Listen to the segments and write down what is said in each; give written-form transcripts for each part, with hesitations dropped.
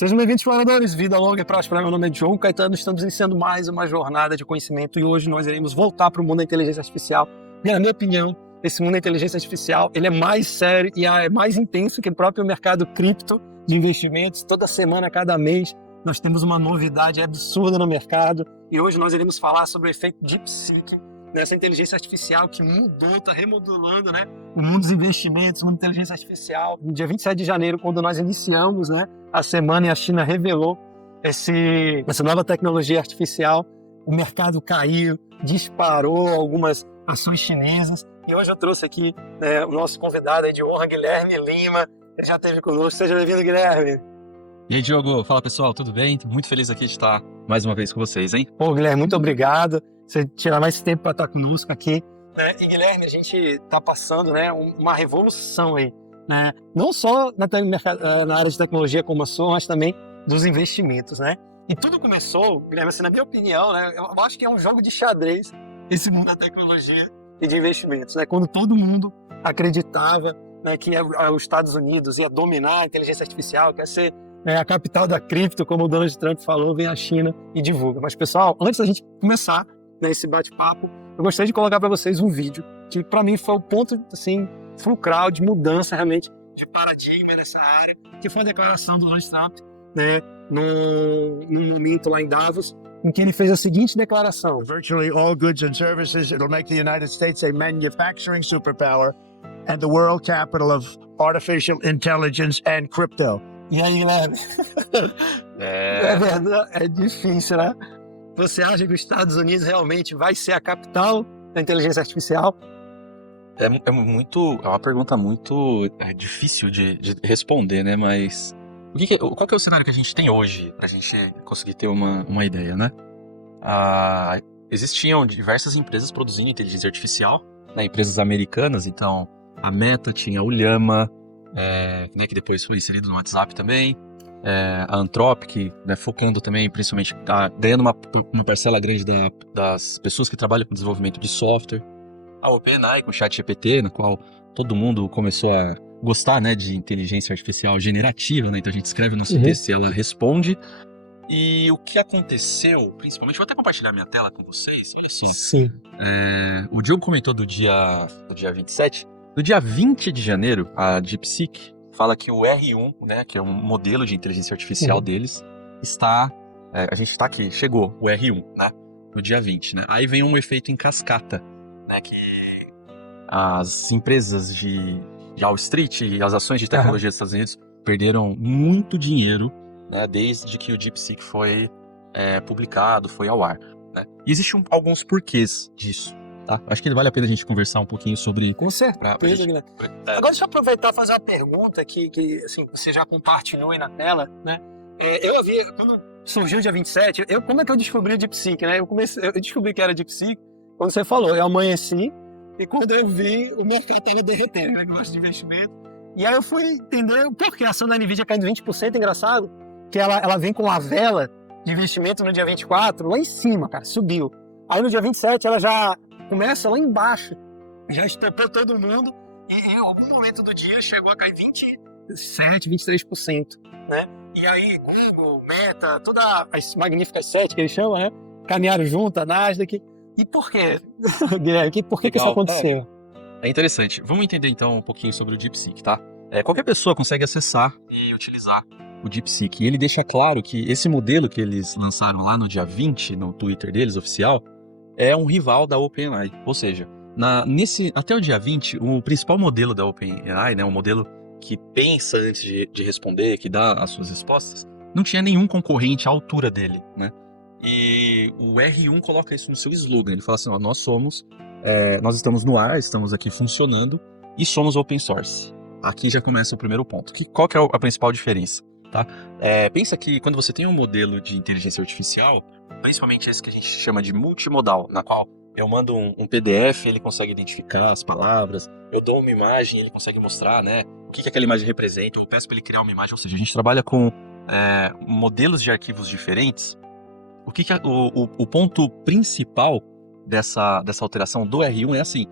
Sejam bem-vindos, exploradores. Vida longa e próspera. Meu nome é Diogo Caetano. Estamos iniciando mais uma jornada de conhecimento e hoje nós iremos voltar para o mundo da inteligência artificial. E, na minha opinião, esse mundo da inteligência artificial ele é mais sério e é mais intenso que o próprio mercado cripto de investimentos. Toda semana, cada mês, nós temos uma novidade absurda no mercado e hoje nós iremos falar sobre o efeito DeepSeek, nessa inteligência artificial que mudou, está remodulando, né, o mundo dos investimentos, o mundo da inteligência artificial. No dia 27 de janeiro, quando nós iniciamos, né, a semana e a China revelou essa nova tecnologia artificial, o mercado caiu, disparou algumas ações chinesas. E hoje eu trouxe aqui o nosso convidado de honra, Guilherme Lima. Ele já esteve conosco. Seja bem-vindo, Guilherme. E aí, Diogo? Fala, pessoal. Tudo bem? Tô muito feliz aqui de estar mais uma vez com vocês, hein? Pô, Guilherme, muito obrigado. Você tirar mais tempo para estar conosco aqui. E, Guilherme, a gente está passando, né, uma revolução aí, né? Não só na área de tecnologia como a sua, mas também dos investimentos, né? E tudo começou, Guilherme, assim, na minha opinião, né, eu acho que é um jogo de xadrez esse mundo da tecnologia e de investimentos, né? Quando todo mundo acreditava, né, que os Estados Unidos ia dominar a inteligência artificial, que ia ser a capital da cripto, como o Donald Trump falou, vem a China e divulga. Mas, pessoal, antes da gente começar esse bate-papo, eu gostaria de colocar para vocês um vídeo que, para mim, foi o ponto assim, fulcral de mudança realmente de paradigma nessa área, que foi a declaração do Donald Trump, né, num momento lá em Davos, em que ele fez a seguinte declaração: Virtually all goods and services, it'll make the United States a manufacturing superpower and the world capital of artificial intelligence and crypto. E aí, Guilherme? É verdade, é difícil, né? Você acha que os Estados Unidos realmente vai ser a capital da inteligência artificial? É uma pergunta muito difícil de responder, né? Mas qual que é o cenário que a gente tem hoje para a gente conseguir ter uma ideia, né? Existiam diversas empresas produzindo inteligência artificial, né? Empresas americanas, então a Meta tinha o Llama, né, que depois foi inserido no WhatsApp também. A Anthropic, né, focando também, principalmente, ganhando uma parcela grande das pessoas que trabalham com desenvolvimento de software. A OpenAI com o ChatGPT, no qual todo mundo começou a gostar, né, de inteligência artificial generativa, né? Então a gente escreve o nosso texto e ela responde. E o que aconteceu, principalmente, vou até compartilhar minha tela com vocês, olha só. Sim. O Diogo comentou do dia 27. No dia 20 de janeiro, a DeepSeek fala que o R1, né, que é um modelo de inteligência artificial deles, está... a gente está aqui, chegou o R1, né, no dia 20, né? Aí vem um efeito em cascata, né, que as empresas de Wall Street e as ações de tecnologia dos Estados Unidos perderam muito dinheiro, né, desde que o DeepSeek foi publicado, foi ao ar, né? E existem alguns porquês disso. Tá? Acho que vale a pena a gente conversar um pouquinho sobre... Com certeza, Guilherme. Agora deixa eu aproveitar e fazer uma pergunta que assim, você já compartilhou aí na tela, né? Eu havia, quando surgiu o dia 27, como é que eu descobri o DeepSeek, né? Eu descobri que era DeepSeek quando você falou, eu amanheci e quando eu vi, o mercado estava derretendo, né? Que eu gosto de investimento. E aí eu fui entender por que a ação da Nvidia caindo 20%, engraçado, que ela vem com uma vela de investimento no dia 24, lá em cima, cara, subiu. Aí no dia 27 ela já começa lá embaixo, já estopou todo mundo e em algum momento do dia chegou a cair 27, 23%, né? E aí Google, Meta, todas as magníficas 7 que eles chamam, né? Caminharam junto, a Nasdaq. E por quê, Guilherme? Por que isso aconteceu? É interessante. Vamos entender então um pouquinho sobre o DeepSeek, tá? Qualquer pessoa consegue acessar e utilizar o DeepSeek. E ele deixa claro que esse modelo que eles lançaram lá no dia 20, no Twitter deles, oficial, é um rival da OpenAI. Ou seja, até o dia 20, o principal modelo da OpenAI, né, um modelo que pensa antes de responder, que dá as suas respostas, não tinha nenhum concorrente à altura dele, né? E o R1 coloca isso no seu slogan. Ele fala assim, ó, nós estamos no ar, estamos aqui funcionando e somos open source. Aqui já começa o primeiro ponto. Qual que é a principal diferença? Tá? Pensa que quando você tem um modelo de inteligência artificial, principalmente esse que a gente chama de multimodal, na qual eu mando um PDF, ele consegue identificar as palavras, eu dou uma imagem, ele consegue mostrar, né, o que aquela imagem representa, eu peço para ele criar uma imagem, ou seja, a gente trabalha com modelos de arquivos diferentes. O ponto principal dessa alteração do R1 é assim,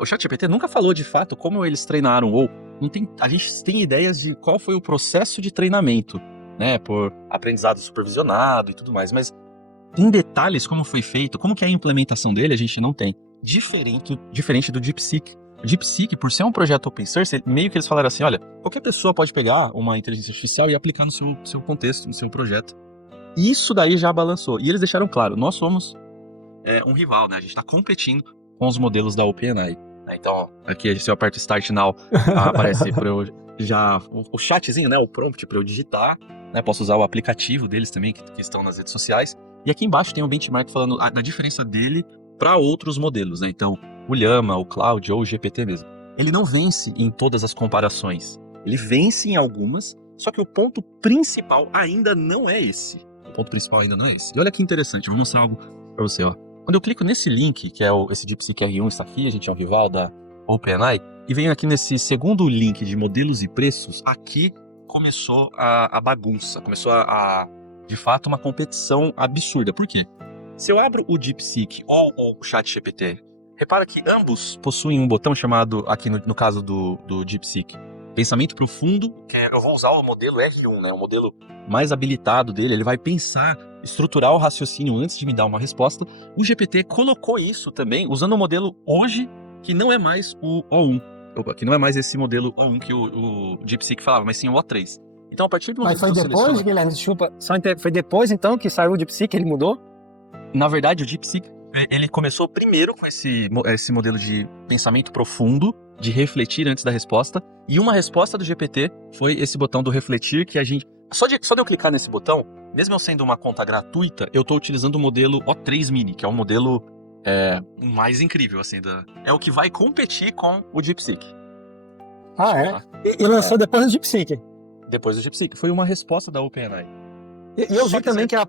o ChatGPT nunca falou de fato como eles treinaram, ou a gente tem ideias de qual foi o processo de treinamento, né, por aprendizado supervisionado e tudo mais, mas em detalhes como foi feito, como que é a implementação dele, a gente não tem. Diferente do DeepSeek. O DeepSeek, por ser um projeto open source, meio que eles falaram assim, olha, qualquer pessoa pode pegar uma inteligência artificial e aplicar no seu contexto, no seu projeto. E isso daí já balançou. E eles deixaram claro, nós somos um rival, né? A gente está competindo com os modelos da OpenAI. Então, ó, aqui, se eu aperto Start Now, aparece para eu o chatzinho, né? O prompt para eu digitar, né? Posso usar o aplicativo deles também, que estão nas redes sociais. E aqui embaixo tem um benchmark falando da diferença dele para outros modelos, né? Então, o Llama, o Claude ou o GPT mesmo. Ele não vence em todas as comparações. Ele vence em algumas, só que o ponto principal ainda não é esse. O ponto principal ainda não é esse. E olha que interessante, eu vou mostrar algo para você, ó. Quando eu clico nesse link, que é esse DeepSeek R1, está aqui, a gente é um rival da OpenAI, e venho aqui nesse segundo link de modelos e preços, aqui começou a bagunça, começou de fato, uma competição absurda. Por quê? Se eu abro o DeepSeek ou o ChatGPT, repara que ambos possuem um botão chamado, aqui no caso do DeepSeek, pensamento profundo, que eu vou usar o modelo R1, né, o modelo mais habilitado dele, ele vai pensar, estruturar o raciocínio antes de me dar uma resposta. O GPT colocou isso também, usando o modelo hoje, que não é mais o O1, que não é mais esse modelo O1 que o DeepSeek falava, mas sim o O3. Então, a partir do momento Mas foi que eu depois, seleciono... Guilherme, desculpa, foi depois então que saiu o DeepSeek, ele mudou? Na verdade, o DeepSeek, ele começou primeiro com esse modelo de pensamento profundo, de refletir antes da resposta, e uma resposta do GPT foi esse botão do refletir, que a gente... Só de eu clicar nesse botão, mesmo eu sendo uma conta gratuita, eu estou utilizando o modelo O3 Mini, que é o modelo mais incrível, assim, é o que vai competir com o DeepSeek. Ah, é? E lançou depois do DeepSeek. Depois do DeepSeek. Foi uma resposta da OpenAI. E eu vi também que a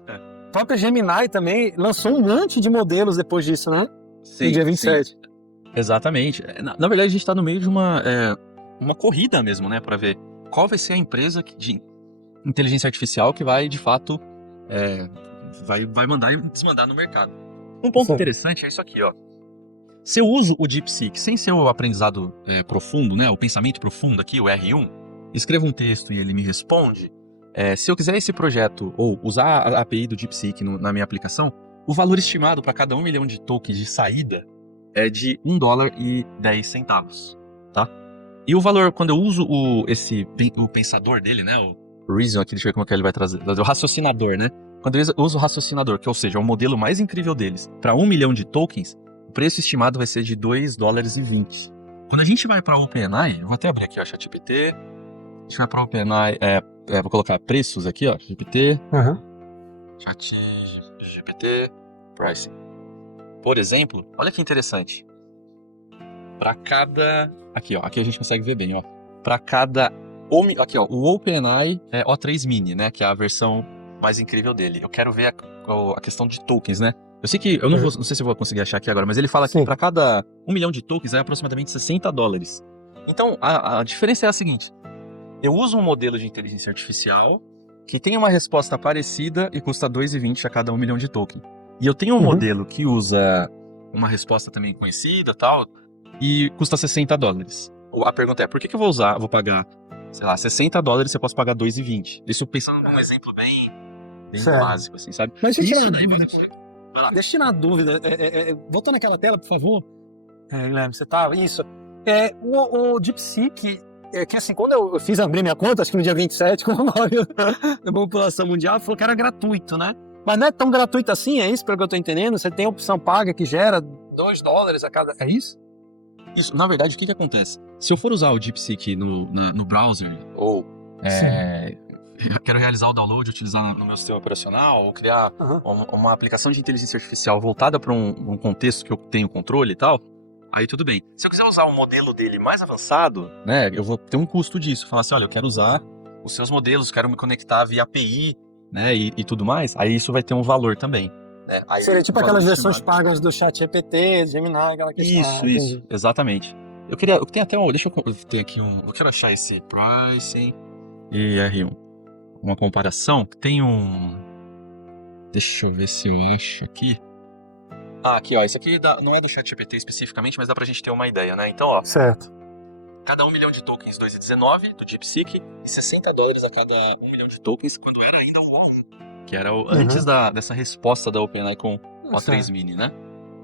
própria Gemini também lançou um monte de modelos depois disso, né? Sim, no dia 27. Sim. Exatamente. Na verdade, a gente está no meio de uma corrida mesmo, né? Para ver qual vai ser a empresa de inteligência artificial que vai, de fato, vai mandar e desmandar no mercado. Um ponto interessante é isso aqui, ó. Se eu uso o DeepSeek sem ser o aprendizado profundo, né? O pensamento profundo aqui, o R1, escrevo um texto e ele me responde. Se eu quiser esse projeto ou usar a API do DeepSeek na minha aplicação, o valor estimado para cada 1 milhão de tokens de saída é de $1,10, tá? E o valor, quando eu uso o pensador dele, né? O Reason aqui, deixa eu ver como é que ele vai trazer. O raciocinador, né? Quando eu uso o raciocinador, que ou seja, é o modelo mais incrível deles, para 1 milhão de tokens, o preço estimado vai ser de $2,20. Quando a gente vai para a OpenAI, eu vou até abrir aqui, ó, ChatGPT. A gente vai para a OpenAI, vou colocar preços aqui, ó, GPT. ChatGPT, pricing. Por exemplo, olha que interessante. Para cada... Aqui, ó, aqui a gente consegue ver bem, ó. Para cada... Aqui, ó, o OpenAI O3 Mini, né, que é a versão mais incrível dele. Eu quero ver a questão de tokens, né? Eu sei que... não sei se eu vou conseguir achar aqui agora, mas ele fala que para cada 1 milhão de tokens é aproximadamente $60. Então, a diferença é a seguinte. Eu uso um modelo de inteligência artificial que tem uma resposta parecida e custa $2,20 a cada 1 milhão de token. E eu tenho um modelo que usa uma resposta também conhecida tal, e custa $60. A pergunta é, por que eu vou pagar, sei lá, $60 se eu posso pagar $2,20? Isso pensando num exemplo bem básico, assim, sabe? Mas deixa eu tirar uma dúvida. Voltando naquela tela, por favor. Guilherme, você tá... Isso. O DeepSeek... que assim, quando eu abri minha conta, acho que no dia 27, como a maioria da população mundial, falou que era gratuito, né? Mas não é tão gratuito assim, é isso pelo que eu tô entendendo? Você tem a opção paga que gera $2 a cada... É isso? Isso, na verdade, o que acontece? Se eu for usar o DeepSeek no browser, ou quero realizar o download, utilizar no meu sistema operacional, ou criar uma aplicação de inteligência artificial voltada para um contexto que eu tenho controle e tal, aí tudo bem. Se eu quiser usar um modelo dele mais avançado, né, eu vou ter um custo disso. Falar assim, olha, eu quero usar os seus modelos, quero me conectar via API, né, e tudo mais. Aí isso vai ter um valor também. Né? Aí, seria tipo aquelas versões pagas do ChatGPT, Gemini, aquela questão. Isso, exatamente. Eu tenho até deixa eu ter aqui eu quero achar esse pricing e R1. Uma comparação, tem deixa eu ver se eu acho aqui. Aqui, ó, isso aqui não é do ChatGPT especificamente, mas dá pra gente ter uma ideia, né? Então, ó. Certo. cada 1 milhão de tokens 2,19 do DeepSeek e $60 a cada 1 milhão de tokens quando era ainda o O1, que era antes dessa resposta da OpenAI com o O3 Mini, né?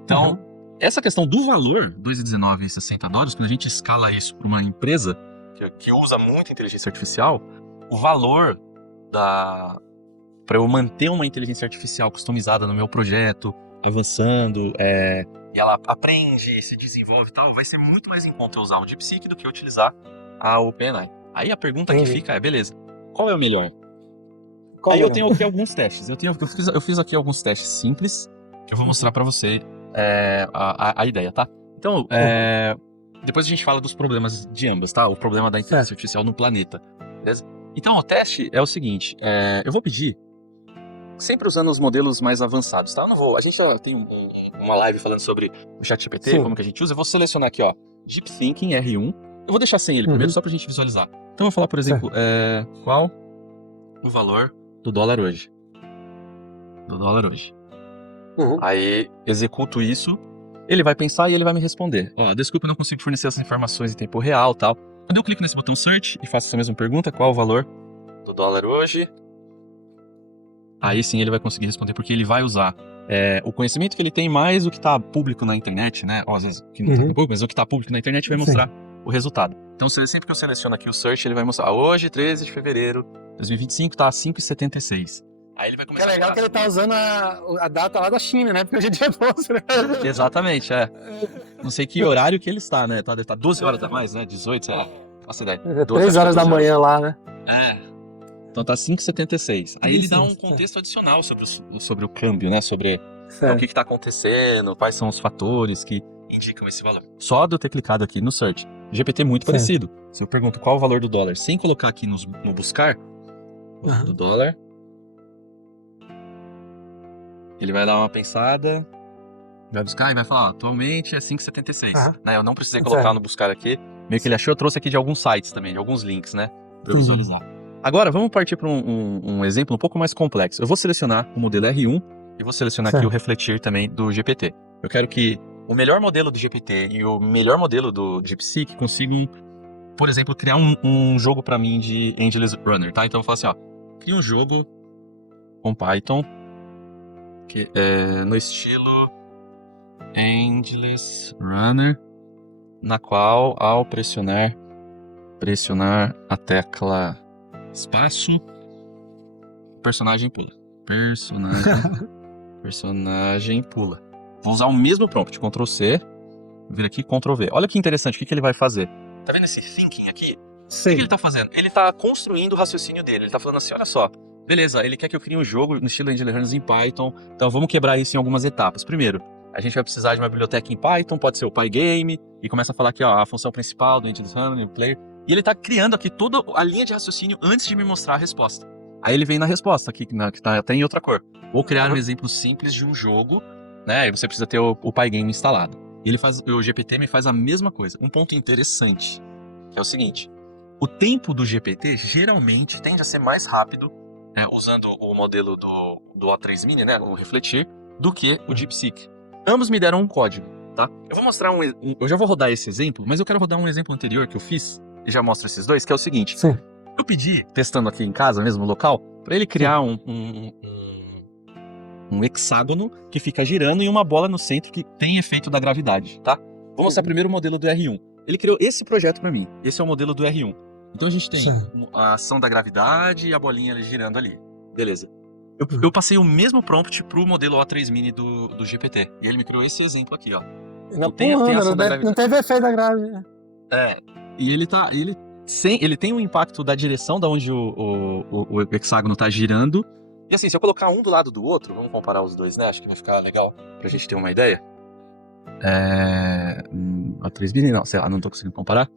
Então, essa questão do valor, 2,19 e $60, quando a gente escala isso para uma empresa que usa muito inteligência artificial, o valor para eu manter uma inteligência artificial customizada no meu projeto, avançando, e ela aprende, se desenvolve e tal, vai ser muito mais em conta eu usar o DeepSeek do que utilizar a OpenAI. Aí a pergunta que fica é, beleza, qual é o melhor? Aí eu tenho aqui alguns testes. Eu fiz aqui alguns testes simples que eu vou mostrar para você a ideia, tá? Então, depois a gente fala dos problemas de ambas, tá? O problema da inteligência artificial no planeta, beleza? Então, o teste é o seguinte, eu vou pedir, sempre usando os modelos mais avançados, tá? A gente já tem uma live falando sobre o ChatGPT, como que a gente usa. Eu vou selecionar aqui, ó, Deep Thinking R1. Eu vou deixar sem ele primeiro, só pra gente visualizar. Então, eu vou falar, por exemplo, qual o valor do dólar hoje? Aí, executo isso, ele vai pensar e ele vai me responder. Ó, desculpa, eu não consigo fornecer essas informações em tempo real, tal. Quando eu clico nesse botão Search e faço essa mesma pergunta, qual o valor do dólar hoje? Aí sim ele vai conseguir responder, porque ele vai usar o conhecimento que ele tem mais o que está público na internet, né? Ou às vezes que não está público, mas o que está público na internet vai mostrar o resultado. Então, sempre que eu seleciono aqui o Search, ele vai mostrar. Hoje, 13 de fevereiro de 2025, está a 5,76. Aí ele vai começar É legal que ele tá usando a data lá da China, né? Porque a gente é bolsa, né? Exatamente, Não sei que horário que ele está, né? Deve estar 12 horas a mais, né? 18, sei lá. Nossa ideia. 3 horas da manhã lá, né? Então tá 5,76. Aí ele dá um contexto adicional sobre o câmbio, né? Sobre o que está acontecendo, quais são os fatores que indicam esse valor. Só de eu ter clicado aqui no Search. GPT é muito parecido. Se eu pergunto qual o valor do dólar, sem colocar aqui no buscar, do dólar, ele vai dar uma pensada, vai buscar e vai falar, atualmente é 5,76. Né? Eu não precisei colocar no buscar aqui. Meio que ele achou, eu trouxe aqui de alguns sites também, de alguns links, né? Pra eu visualizar. Agora, vamos partir para um exemplo um pouco mais complexo. Eu vou selecionar o modelo R1 e vou selecionar aqui o refletir também do GPT. Eu quero que o melhor modelo do GPT e o melhor modelo do DeepSeek consigam, por exemplo, criar um jogo para mim de Angeles Runner, tá? Então eu vou falar assim, ó, cria um jogo com Python que é no estilo Angeles Runner, na qual ao pressionar a tecla espaço, o personagem pula. Personagem pula. Vou usar o mesmo prompt, Ctrl C, vir aqui, Ctrl V. Olha que interessante, o que ele vai fazer? Tá vendo esse thinking aqui? O que ele tá fazendo? Ele tá construindo o raciocínio dele. Ele tá falando assim, olha só, beleza, ele quer que eu crie um jogo no estilo Angeles Runners em Python, então vamos quebrar isso em algumas etapas. Primeiro, a gente vai precisar de uma biblioteca em Python, pode ser o Pygame, e começa a falar aqui, ó, a função principal do Angeles Runner, player. E ele tá criando aqui toda a linha de raciocínio antes de me mostrar a resposta. Aí ele vem na resposta, aqui, que tá até em outra cor. Vou criar um exemplo simples de um jogo, né? E você precisa ter o Pygame instalado. E o GPT me faz a mesma coisa. Um ponto interessante, que é o seguinte. O tempo do GPT geralmente tende a ser mais rápido, usando o modelo do O3 Mini, né? O refletir, do que o DeepSeek. Ambos me deram um código, tá? Eu vou mostrar eu já vou rodar esse exemplo, mas eu quero rodar um exemplo anterior que eu fiz, e já mostro esses dois, que é o seguinte. Eu pedi, testando aqui em casa mesmo, no local, para ele criar um hexágono que fica girando e uma bola no centro que tem efeito da gravidade, tá? Vou mostrar primeiro o modelo do R1. Ele criou esse projeto para mim. Esse é o modelo do R1. Então a gente tem a ação da gravidade e a bolinha ali girando ali. Beleza. Eu passei o mesmo prompt pro modelo O3 Mini do GPT. E ele me criou esse exemplo aqui, ó. Não teve efeito da gravidade. E ele tem um impacto da direção da onde o hexágono tá girando. E assim, se eu colocar um do lado do outro, vamos comparar os dois, né? Acho que vai ficar legal pra gente ter uma ideia. O3 Mini, não, sei lá, não tô conseguindo comparar.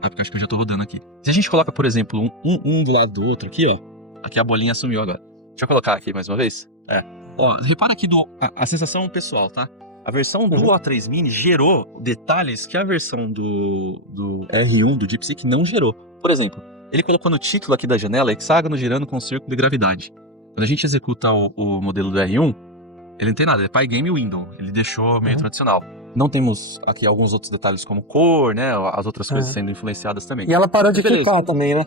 Porque acho que eu já tô rodando aqui. Se a gente coloca, por exemplo, um do lado do outro aqui, ó. Aqui a bolinha sumiu agora. Deixa eu colocar aqui mais uma vez. Ó, repara aqui a sensação pessoal, tá? A versão do O3 Mini gerou detalhes que a versão do R1, do DeepSeek, não gerou. Por exemplo, ele colocou no título aqui da janela hexágono girando com círculo de gravidade. Quando a gente executa o modelo do R1, ele não tem nada, é Pygame Window. Ele deixou meio tradicional. Não temos aqui alguns outros detalhes como cor, né? As outras coisas sendo influenciadas também. E ela parou de Beleza. ficar também, né?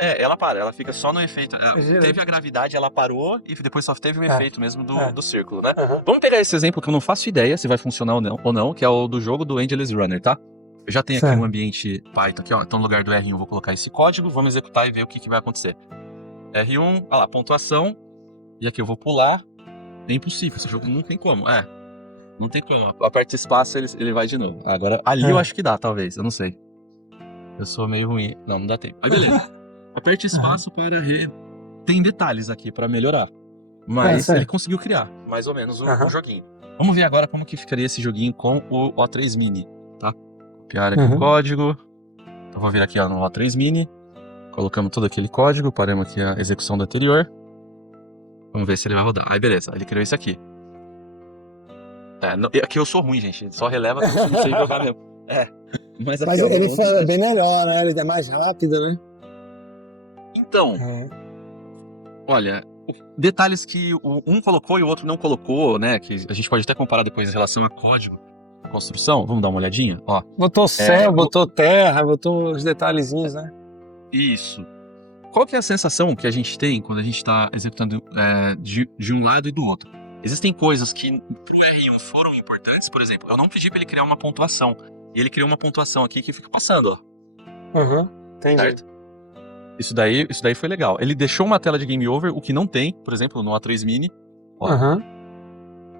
Ela para, ela fica só no efeito. Teve a gravidade, ela parou e depois só teve o efeito mesmo do círculo, né? Vamos pegar esse exemplo que eu não faço ideia se vai funcionar ou não, que é o do jogo do Angeles Runner, tá? Eu já tenho aqui um ambiente Python aqui, ó. Então no lugar do R1 eu vou colocar esse código, vamos executar e ver o que vai acontecer. R1, olha lá, pontuação. E aqui eu vou pular. É impossível, esse jogo não tem como. Não tem como. Aperta espaço, ele vai de novo. Agora, ali eu acho que dá, talvez. Eu não sei. Eu sou meio ruim. Não dá tempo. Aí, beleza. Aperte espaço para... Tem detalhes aqui para melhorar. Mas ele conseguiu criar, mais ou menos, o joguinho. Vamos ver agora como que ficaria esse joguinho com o O3 Mini, tá? Copiar aqui o código. Então, vou vir aqui ó, no O3 Mini. Colocamos todo aquele código. Paramos aqui a execução do anterior. Vamos ver se ele vai rodar. Aí, beleza. Ele criou isso aqui. Aqui eu sou ruim, gente. Só releva que eu não sei jogar mesmo. Mas ele foi bem melhor, né? Ele é mais rápido, né? Então, olha, detalhes que um colocou e o outro não colocou, né? Que a gente pode até comparar depois em relação a código, construção. Vamos dar uma olhadinha? Ó, botou céu, botou terra, botou os detalhezinhos, né? Isso. Qual que é a sensação que a gente tem quando a gente está executando de um lado e do outro? Existem coisas que pro R1 foram importantes, por exemplo, eu não pedi para ele criar uma pontuação. E ele criou uma pontuação aqui que fica passando, ó. Entendi. Certo? Isso daí foi legal. Ele deixou uma tela de game over, o que não tem, por exemplo, no A3 Mini. Ó,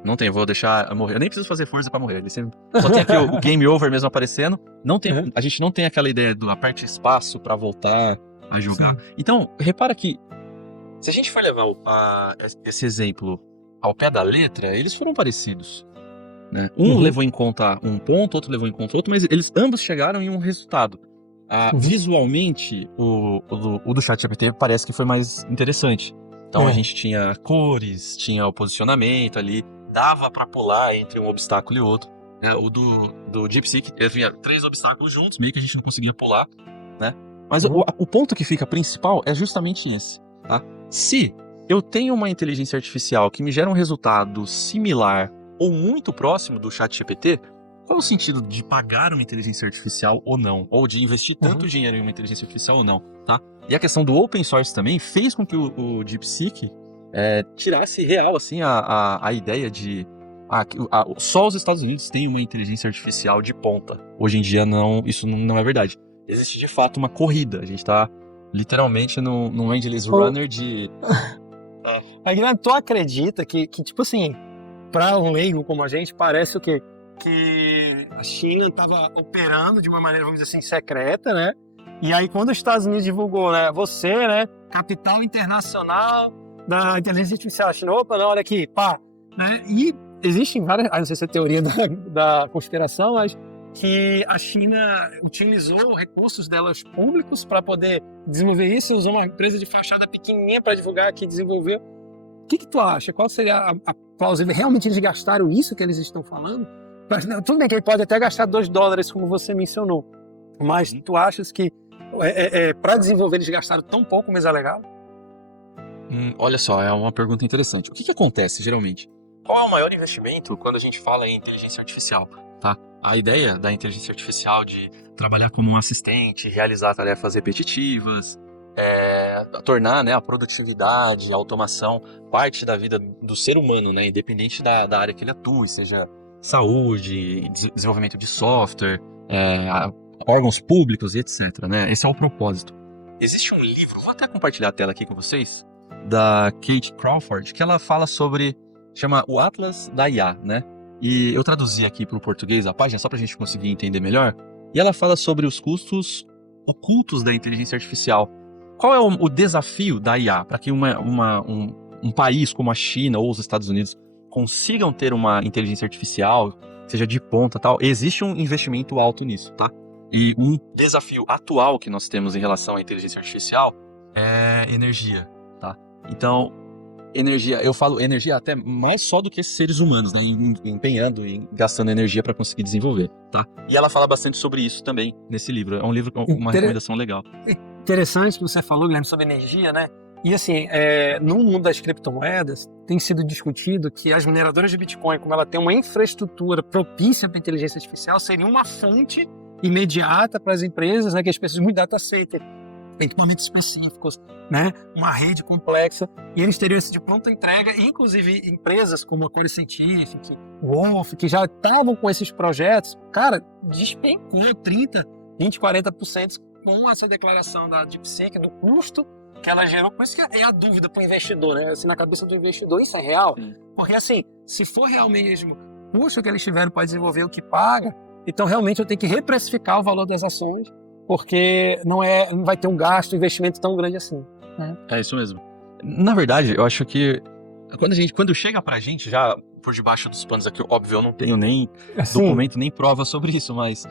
não tem, eu vou deixar morrer. Eu nem preciso fazer força pra morrer. Ele sempre... Só tem aqui o game over mesmo aparecendo. Não tem, a gente não tem aquela ideia do aperte espaço pra voltar a jogar. Então, repara que se a gente for levar esse exemplo ao pé da letra, eles foram parecidos. Né? Um levou em conta um ponto, outro levou em conta outro, mas eles ambos chegaram em um resultado. Visualmente, o do ChatGPT parece que foi mais interessante. Então a gente tinha cores, tinha o posicionamento ali, dava para pular entre um obstáculo e outro. O do DeepSeek, vinha 3 obstáculos juntos, meio que a gente não conseguia pular, né? Mas o ponto que fica principal é justamente esse, tá? Se eu tenho uma inteligência artificial que me gera um resultado similar ou muito próximo do ChatGPT, qual é o sentido de pagar uma inteligência artificial ou não? Ou de investir tanto dinheiro em uma inteligência artificial ou não, tá? E a questão do open source também fez com que o DeepSeek tirasse real, assim, a ideia de... só os Estados Unidos têm uma inteligência artificial de ponta. Hoje em dia, isso não é verdade. Existe, de fato, uma corrida. A gente tá, literalmente, num Angeles Runner de... Mas, Guilherme, tu acredita que, tipo assim, para um leigo como a gente, parece o quê? Que a China estava operando de uma maneira, vamos dizer assim, secreta, né? E aí, quando os Estados Unidos divulgou, né? Você, né? Capital internacional da inteligência artificial. A China, opa, não, olha aqui, pá. Né? E existem várias, não sei se é teoria da conspiração, mas que a China utilizou recursos delas públicos para poder desenvolver isso, usou uma empresa de fachada pequenininha para divulgar que desenvolveu. O que tu acha? Qual seria a plausível? Realmente eles gastaram isso que eles estão falando? Tudo bem que ele pode até gastar $2, como você mencionou, mas tu achas que para desenvolver eles gastaram tão pouco, mas é legal? Olha só, é uma pergunta interessante. O que acontece, geralmente? Qual é o maior investimento quando a gente fala em inteligência artificial? Tá? A ideia da inteligência artificial de trabalhar como um assistente, realizar tarefas repetitivas, tornar, né, a produtividade, a automação parte da vida do ser humano, né, independente da área que ele atue, seja saúde, desenvolvimento de software, órgãos públicos e etc. Né? Esse é o propósito. Existe um livro, vou até compartilhar a tela aqui com vocês, da Kate Crawford, que ela fala sobre, chama o Atlas da IA, né? E eu traduzi aqui para o português a página só para a gente conseguir entender melhor. E ela fala sobre os custos ocultos da inteligência artificial. Qual é o desafio da IA para que um país como a China ou os Estados Unidos consigam ter uma inteligência artificial, seja de ponta e tal? Existe um investimento alto nisso, tá? E um desafio atual que nós temos em relação à inteligência artificial é energia, tá? Então, energia, eu falo energia até mais só do que seres humanos, né? Empenhando e gastando energia para conseguir desenvolver, tá? E ela fala bastante sobre isso também nesse livro. É um livro com uma recomendação legal. Interessante que você falou, Guilherme, sobre energia, né? E assim, no mundo das criptomoedas, tem sido discutido que as mineradoras de Bitcoin, como ela tem uma infraestrutura propícia para inteligência artificial, seria uma fonte imediata para as empresas, né, que as pessoas muito data center, equipamentos específicos, né, uma rede complexa, e eles teriam esse de pronta entrega, e inclusive empresas como a Core Scientific, Wolf, que já estavam com esses projetos, cara, despencou 30, 20, 40% com essa declaração da DeepSeek, do custo que ela gerou. Por isso que é a dúvida para o investidor, né? Assim, na cabeça do investidor, isso é real? Sim. Porque assim, se for real mesmo, o custo que eles tiveram para desenvolver o que paga, então realmente eu tenho que reprecificar o valor das ações, porque não vai ter um gasto, um investimento tão grande assim, né? É isso mesmo. Na verdade, eu acho que quando chega pra gente, já por debaixo dos panos aqui, óbvio, eu não tenho nem Assim, documento, nem prova sobre isso, mas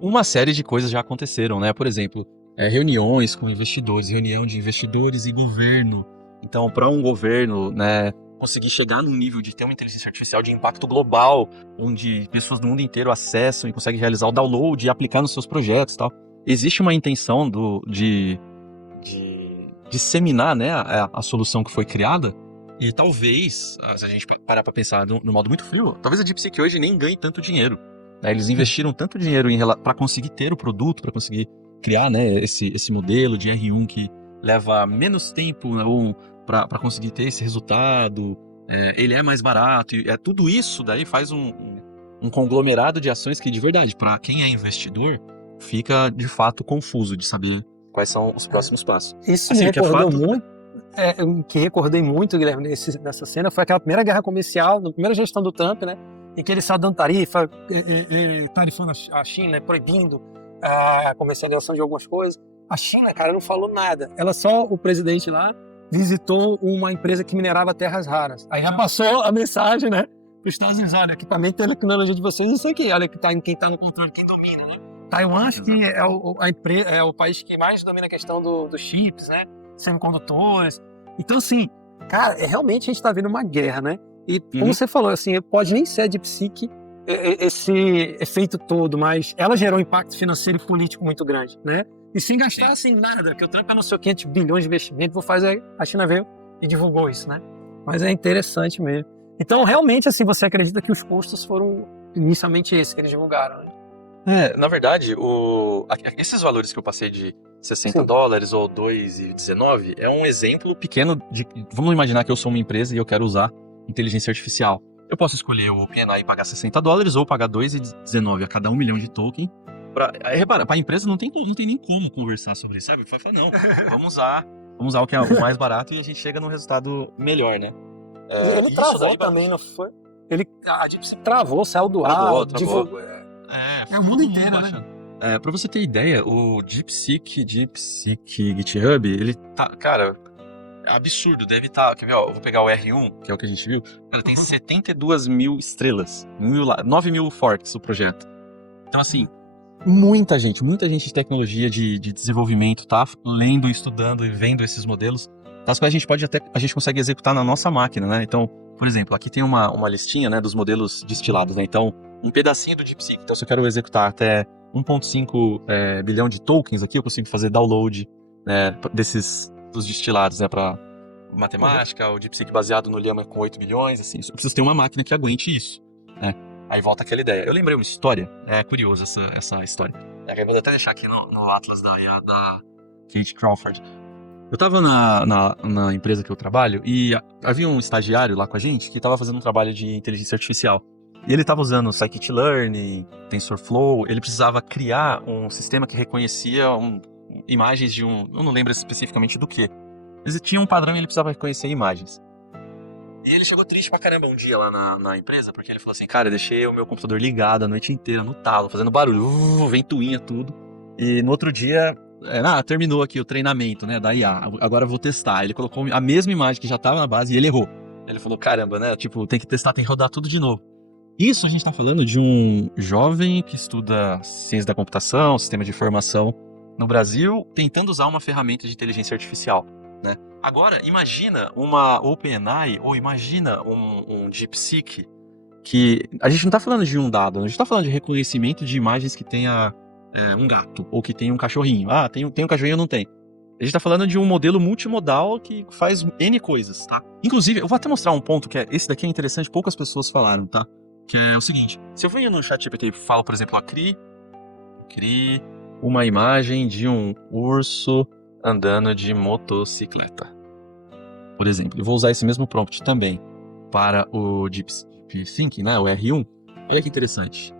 uma série de coisas já aconteceram, né? Por exemplo, reuniões com investidores, reunião de investidores e governo. Então, para um governo, né, conseguir chegar num nível de ter uma inteligência artificial de impacto global, onde pessoas do mundo inteiro acessam e conseguem realizar o download e aplicar nos seus projetos e tal. Existe uma intenção de disseminar, né, a solução que foi criada, e talvez, se a gente parar para pensar no modo muito frio, talvez a DeepSeek hoje nem ganhe tanto dinheiro, né? Eles investiram tanto dinheiro para conseguir ter o produto, para conseguir criar, né, esse modelo de R1 que leva menos tempo, né, para conseguir ter esse resultado, ele é mais barato, e tudo isso daí faz um conglomerado de ações que, de verdade, para quem é investidor, fica de fato confuso de saber quais são os próximos passos. Isso Assim, me que é recordou fato- muito, o que recordei muito, Guilherme, nessa cena, foi aquela primeira guerra comercial, na primeira gestão do Trump, né, em que ele saiu dando tarifa, tarifando a China, né, proibindo a comercialização de algumas coisas. A China, cara, não falou nada. O presidente lá, visitou uma empresa que minerava terras raras. Aí já passou a mensagem, né, para os Estados Unidos: olha, equipamento de tecnologia de vocês, não sei o que, olha quem está no controle, quem domina, né? Taiwan, acho que é o país que mais domina a questão dos chips, né? Semicondutores. Então, assim, cara, realmente a gente está vendo uma guerra, né? E como você falou, assim, pode nem ser a DeepSeek esse efeito todo, mas ela gerou um impacto financeiro e político muito grande, né? E sem gastar, assim, nada, porque o Trump anunciou 500 bilhões de investimento, vou fazer, a China veio e divulgou isso, né? Mas é interessante mesmo. Então, realmente, assim, você acredita que os custos foram inicialmente esses que eles divulgaram, né? Na verdade, esses valores que eu passei de $60 ou 2,19 é um exemplo pequeno de... Vamos imaginar que eu sou uma empresa e eu quero usar inteligência artificial. Eu posso escolher o OpenAI e pagar $60 ou pagar 2,19 a cada 1 milhão de token. Repara, para a empresa não tem nem como conversar sobre isso, sabe? Vai falar, não, vamos usar o que é o mais barato e a gente chega num resultado melhor, né? Ele travou também, não foi? A DeepSeek travou, saiu do ar, Travou. divulgou. É o mundo inteiro, né? Pra você ter ideia, o DeepSeek GitHub, ele tá, cara, é absurdo, deve estar, quer ver, ó, eu vou pegar o R1, que é o que a gente viu, ele tem 72 mil estrelas, 9 mil forks o projeto. Então, assim, muita gente de tecnologia, de desenvolvimento, tá lendo, estudando e vendo esses modelos, das quais a gente consegue executar na nossa máquina, né? Então, por exemplo, aqui tem uma listinha, né, dos modelos destilados, né? Então, um pedacinho do DeepSeek. Então, se eu quero executar até 1,5 bilhão de tokens aqui, eu consigo fazer download, né, dos destilados, né, para matemática, o DeepSeek baseado no Llama com 8 bilhões, assim. Eu preciso ter uma máquina que aguente isso, né? Aí volta aquela ideia. Eu lembrei uma história, é curiosa essa história. Eu vou até deixar aqui no Atlas da Kate Crawford. Eu tava na empresa que eu trabalho e havia um estagiário lá com a gente que tava fazendo um trabalho de inteligência artificial. E ele estava usando Scikit-learn, TensorFlow, ele precisava criar um sistema que reconhecia imagens de eu não lembro especificamente do que. Ele tinha um padrão e ele precisava reconhecer imagens. E ele chegou triste pra caramba um dia lá na empresa, porque ele falou assim, cara, eu deixei o meu computador ligado a noite inteira, no talo, fazendo barulho, ventoinha, tudo. E no outro dia, terminou aqui o treinamento, né, da IA, agora eu vou testar. Ele colocou a mesma imagem que já estava na base e ele errou. Ele falou, caramba, né, tipo, tem que testar, tem que rodar tudo de novo. Isso a gente está falando de um jovem que estuda ciência da computação, sistema de informação no Brasil, tentando usar uma ferramenta de inteligência artificial, né? Agora, imagina uma OpenAI ou imagina um DeepSeek, que a gente não está falando de um dado, a gente está falando de reconhecimento de imagens que tenha um gato ou que tenha um cachorrinho. Ah, tem um cachorrinho ou não tem? A gente tá falando de um modelo multimodal que faz N coisas, tá? Inclusive, eu vou até mostrar um ponto que esse daqui é interessante, poucas pessoas falaram, tá? Que é o seguinte, se eu venho no ChatGPT e falo, por exemplo, crie uma imagem de um urso andando de motocicleta, por exemplo. Eu vou usar esse mesmo prompt também para o DeepSync, né, o R1. Olha que interessante.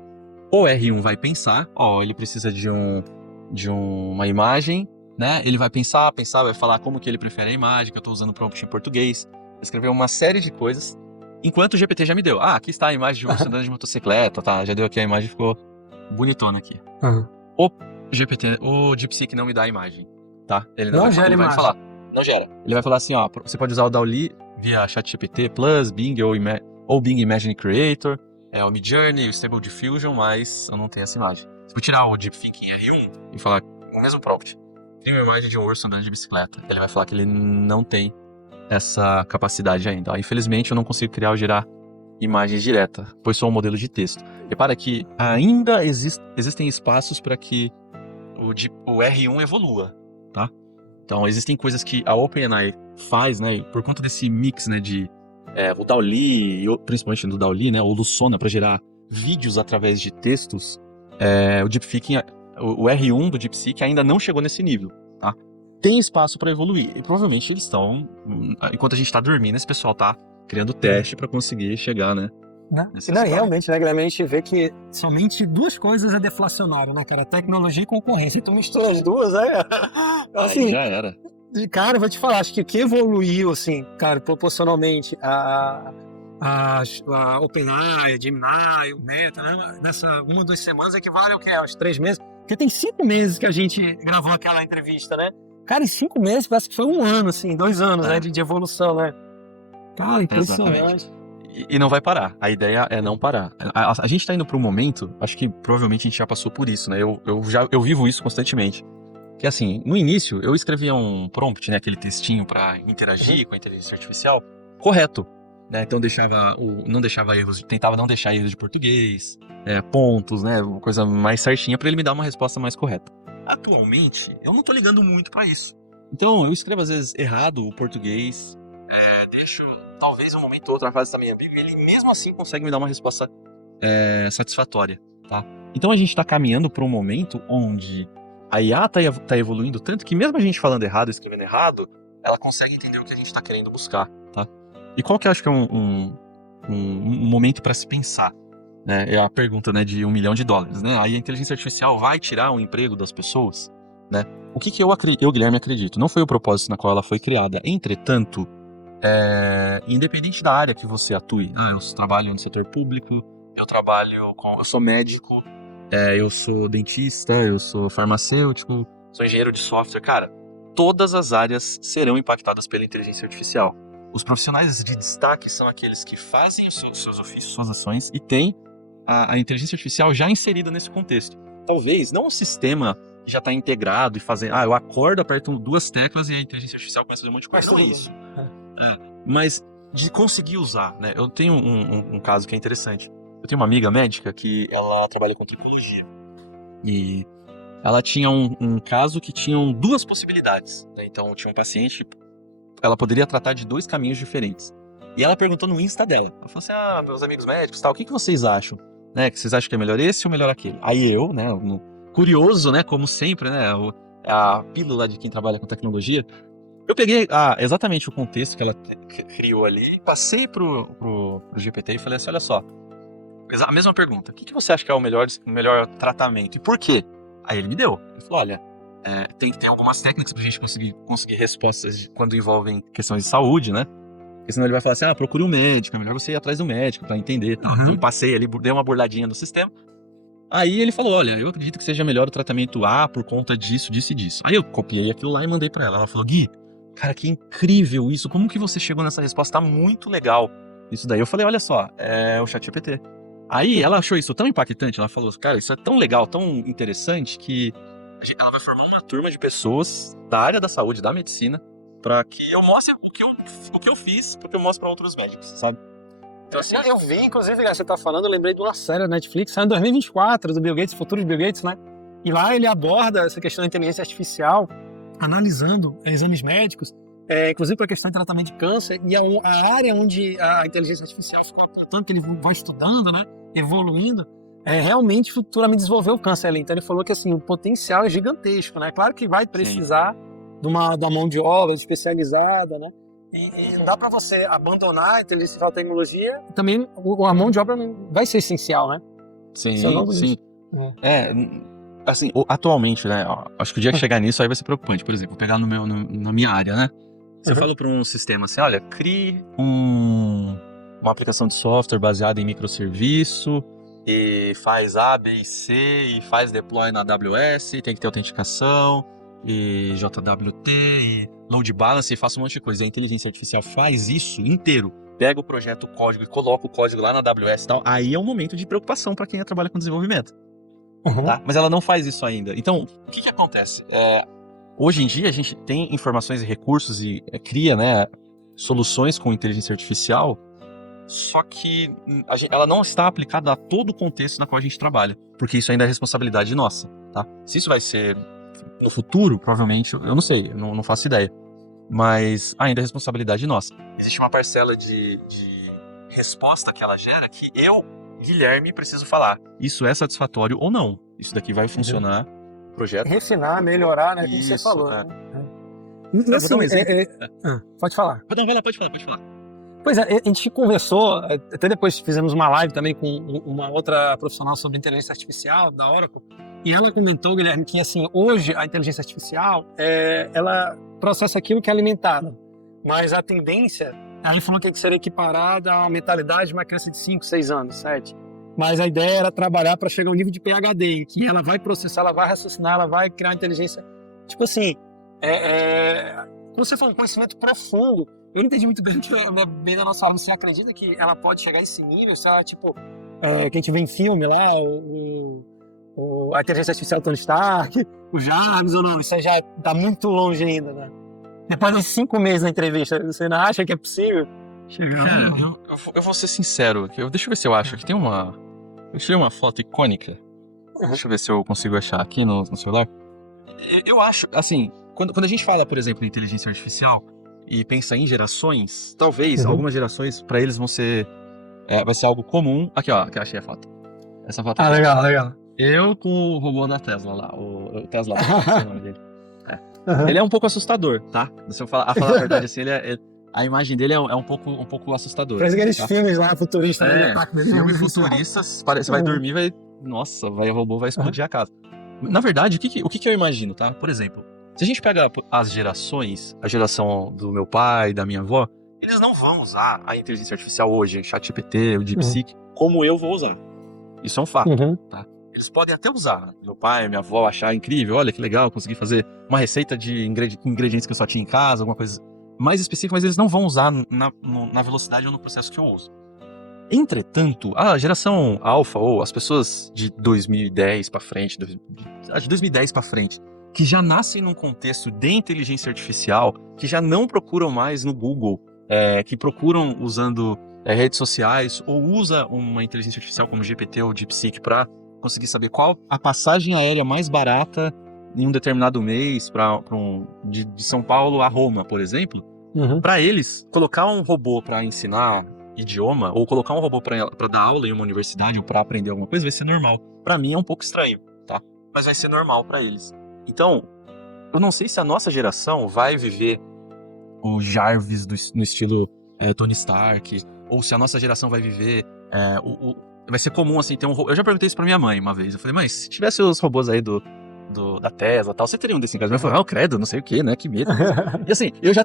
O R1 vai pensar, ele precisa de uma imagem, né? Ele vai pensar, vai falar como que ele prefere a imagem, que eu estou usando o prompt em português, vai escrever uma série de coisas, enquanto o GPT já me deu. Aqui está a imagem de um urso andando de motocicleta, tá? Já deu aqui a imagem, ficou bonitona aqui. O DeepSeek não me dá a imagem, tá? Ele não gera ele vai imagem. falar, não gera. Ele vai falar assim, você pode usar o DALL-E via ChatGPT Plus, Bing ou Bing Imagine Creator, o Midjourney, o Stable Diffusion, mas eu não tenho essa imagem. Se eu tirar o DeepThinking R1 e falar o mesmo prompt, tem uma imagem de um urso andando de bicicleta, ele vai falar que ele não tem essa capacidade ainda. Infelizmente, eu não consigo criar ou gerar imagens direta, pois sou um modelo de texto. Repara que ainda existem espaços para que o R1 evolua, tá? Então, existem coisas que a OpenAI faz, né, por conta desse mix, né, de o DALL-E, principalmente do DALL-E, né, ou do Sona, para gerar vídeos através de textos, o DeepThinking, o R1 do DeepSeek ainda não chegou nesse nível, tá? Tem espaço para evoluir, e provavelmente eles estão, enquanto a gente está dormindo, esse pessoal tá criando teste para conseguir chegar, né? Não, realmente, né, Guilherme, a gente vê que somente duas coisas é deflacionário, né, cara? Tecnologia e concorrência. Tu mistura as duas, assim, aí já era. Cara, eu vou te falar, acho que o que evoluiu, assim, cara, proporcionalmente a OpenAI, a Gemini, o Meta, né, nessa 1 ou 2 semanas equivale ao que? Aos 3 meses? Porque tem 5 meses que a gente gravou aquela entrevista, né? Cara, em 5 meses parece que foi 1 ano, assim, 2 anos, né, de evolução, né? Cara, impressionante. Exatamente. E não vai parar. A ideia é não parar. A gente tá indo para um momento, acho que provavelmente a gente já passou por isso, né? Eu vivo isso constantemente. Que assim, no início, eu escrevia um prompt, né? Aquele textinho para interagir com a inteligência artificial, correto. Né? Então não deixava erros, tentava não deixar erros de português, pontos, né? Uma coisa mais certinha para ele me dar uma resposta mais correta. Atualmente, eu não tô ligando muito para isso. Então, eu escrevo às vezes errado o português, deixo talvez um momento ou outro a frase tá meio ambígua, e ele mesmo assim consegue me dar uma resposta satisfatória, tá? Então a gente tá caminhando para um momento onde a IA tá evoluindo tanto que mesmo a gente falando errado, escrevendo errado, ela consegue entender o que a gente tá querendo buscar, tá? E qual que eu acho que é um momento para se pensar, né? É a pergunta, né, de $1 milhão, né? Aí a inteligência artificial vai tirar o emprego das pessoas, né? O que eu, Guilherme, acredito? Não foi o propósito na qual ela foi criada. Entretanto, independente da área que você atue, eu trabalho no setor público, eu sou médico, eu sou dentista, eu sou farmacêutico, sou engenheiro de software, cara, todas as áreas serão impactadas pela inteligência artificial. Os profissionais de destaque são aqueles que fazem os seus ofícios, suas ações e têm a inteligência artificial já inserida nesse contexto. Talvez não um sistema que já está integrado e fazendo, eu acordo, aperto 2 teclas e a inteligência artificial começa a fazer um monte de coisa. Não é isso. Mas de conseguir usar, né? Eu tenho um caso que é interessante. Eu tenho uma amiga médica que ela trabalha com tricologia. E ela tinha um caso que tinham 2 possibilidades, né? Então tinha um paciente, ela poderia tratar de 2 caminhos diferentes. E ela perguntou no Insta dela. Ela falou assim, meus amigos médicos, o que vocês acham? Né? Que vocês acham que é melhor esse ou melhor aquele? Aí eu, né, curioso, né, como sempre, né, a pílula de quem trabalha com tecnologia, eu peguei exatamente o contexto que ela criou ali, passei pro GPT e falei assim, olha só, a mesma pergunta, o que você acha que é o melhor tratamento e por quê? Aí ele me deu, ele falou, olha, tem que ter algumas técnicas pra gente conseguir respostas quando envolvem questões de saúde, né? Porque senão ele vai falar assim, procure um médico, é melhor você ir atrás do médico pra entender. Tá? Então eu passei ali, dei uma burladinha no sistema. Aí ele falou, olha, eu acredito que seja melhor o tratamento A por conta disso, disso e disso. Aí eu copiei aquilo lá e mandei pra ela. Ela falou, Gui, cara, que incrível isso. Como que você chegou nessa resposta? Tá muito legal. Isso daí eu falei, olha só, é o ChatGPT. Aí ela achou isso tão impactante, ela falou, cara, isso é tão legal, tão interessante que ela vai formar uma turma de pessoas da área da saúde, da medicina, para que eu mostre o que eu fiz, porque eu mostro para outros médicos, sabe? Então, assim, eu vi, inclusive, você tá falando, eu lembrei de uma série da Netflix, saiu em 2024, do Bill Gates, Futuro de Bill Gates, né? E lá ele aborda essa questão da inteligência artificial analisando exames médicos, inclusive para a questão de tratamento de câncer, e a área onde a inteligência artificial ficou apontando, que ele vai estudando, né, evoluindo, realmente futuramente desenvolver o câncer ali. Então ele falou que assim, o potencial é gigantesco, né? Claro que vai precisar da mão de obra especializada, né? E não dá para você abandonar a inteligência artificial, a tecnologia, também a mão de obra não vai ser essencial, né? Sim. Assim, atualmente, né? Acho que o dia que chegar nisso aí vai ser preocupante. Por exemplo, vou pegar na minha área, né? Você fala para um sistema assim, olha, crie uma aplicação de software baseada em microserviço e faz A, B e C e faz deploy na AWS, tem que ter autenticação e JWT e load balance e faça um monte de coisa. E a inteligência artificial faz isso inteiro. Pega o projeto, o código e coloca o código lá na AWS e tal. Aí é um momento de preocupação para quem trabalha com desenvolvimento. Tá? Mas ela não faz isso ainda. Então, o que acontece? Hoje em dia a gente tem informações e recursos e cria, né, soluções com inteligência artificial, só que ela não está aplicada a todo o contexto na qual a gente trabalha, porque isso ainda é responsabilidade nossa, tá? Se isso vai ser no futuro, provavelmente, eu não sei, não faço ideia, mas ainda é responsabilidade nossa. Existe uma parcela de resposta que ela gera que eu, Guilherme, preciso falar. Isso é satisfatório ou não? Isso daqui vai funcionar, o projeto... Refinar, melhorar, né? Como você falou. Né? Pode falar. Não, vai lá, pode falar. Pois é, a gente conversou, até depois fizemos uma live também com uma outra profissional sobre inteligência artificial, da Oracle, e ela comentou, Guilherme, que assim, hoje a inteligência artificial, ela processa aquilo que é alimentado, mas a tendência, ela falou que seria equiparada a uma mentalidade de uma criança de 5, 6 anos, 7. Mas a ideia era trabalhar para chegar ao nível de PhD, em que ela vai processar, ela vai raciocinar, ela vai criar uma inteligência, tipo assim, como você falou, um conhecimento profundo. Eu não entendi muito bem, bem da nossa aula. Você acredita que ela pode chegar a esse nível? Se ela, tipo, que a gente vê em filme lá, a inteligência artificial Tony Stark, o Jarvis ou não? Isso aí já está muito longe ainda, né? Depois de 5 meses na entrevista, você não acha que é possível chegar? Cara, eu vou ser sincero. Deixa eu ver se eu acho. Aqui tem eu tirei uma foto icônica. Deixa eu ver se eu consigo achar aqui no celular. Eu acho, assim, quando a gente fala, por exemplo, em inteligência artificial e pensa em gerações, talvez algumas gerações para eles vai ser algo comum. Aqui, ó, que eu achei a foto. Essa foto aqui. Legal. Eu com o robô da Tesla lá, o Tesla, não sei o nome dele. Ele é um pouco assustador, tá? Se eu falar a verdade, assim, a imagem dele é um pouco assustadora. Parece aqueles filmes lá, futuristas. Filme futurista, você vai dormir, o robô vai explodir a casa. Na verdade, o que eu imagino, tá? Por exemplo, se a gente pega as gerações, a geração do meu pai, da minha avó, eles não vão usar a inteligência artificial hoje, o ChatGPT, o DeepSeek, como eu vou usar. Isso é um fato, tá? Eles podem até usar. Meu pai, minha avó achar incrível, olha que legal, consegui fazer uma receita de ingredientes que eu só tinha em casa, alguma coisa mais específica, mas eles não vão usar na velocidade ou no processo que eu uso. Entretanto, a geração alfa, ou as pessoas de 2010 para frente, de 2010 para frente, que já nascem num contexto de inteligência artificial, que já não procuram mais no Google, que procuram usando redes sociais, ou usa uma inteligência artificial como GPT ou DeepSeek para conseguir saber qual a passagem aérea mais barata em um determinado mês de São Paulo a Roma, por exemplo. Para eles, colocar um robô para ensinar idioma ou colocar um robô para dar aula em uma universidade ou para aprender alguma coisa vai ser normal. Para mim é um pouco estranho, tá? Mas vai ser normal para eles. Então, eu não sei se a nossa geração vai viver o Jarvis no estilo Tony Stark, ou se a nossa geração vai viver vai ser comum assim ter um robô. Eu já perguntei isso pra minha mãe uma vez. Eu falei, mãe, se tivesse os robôs aí da Tesla e tal, você teria um desse em casa? Ela falou, credo, não sei o que, né? Que medo. E assim, eu já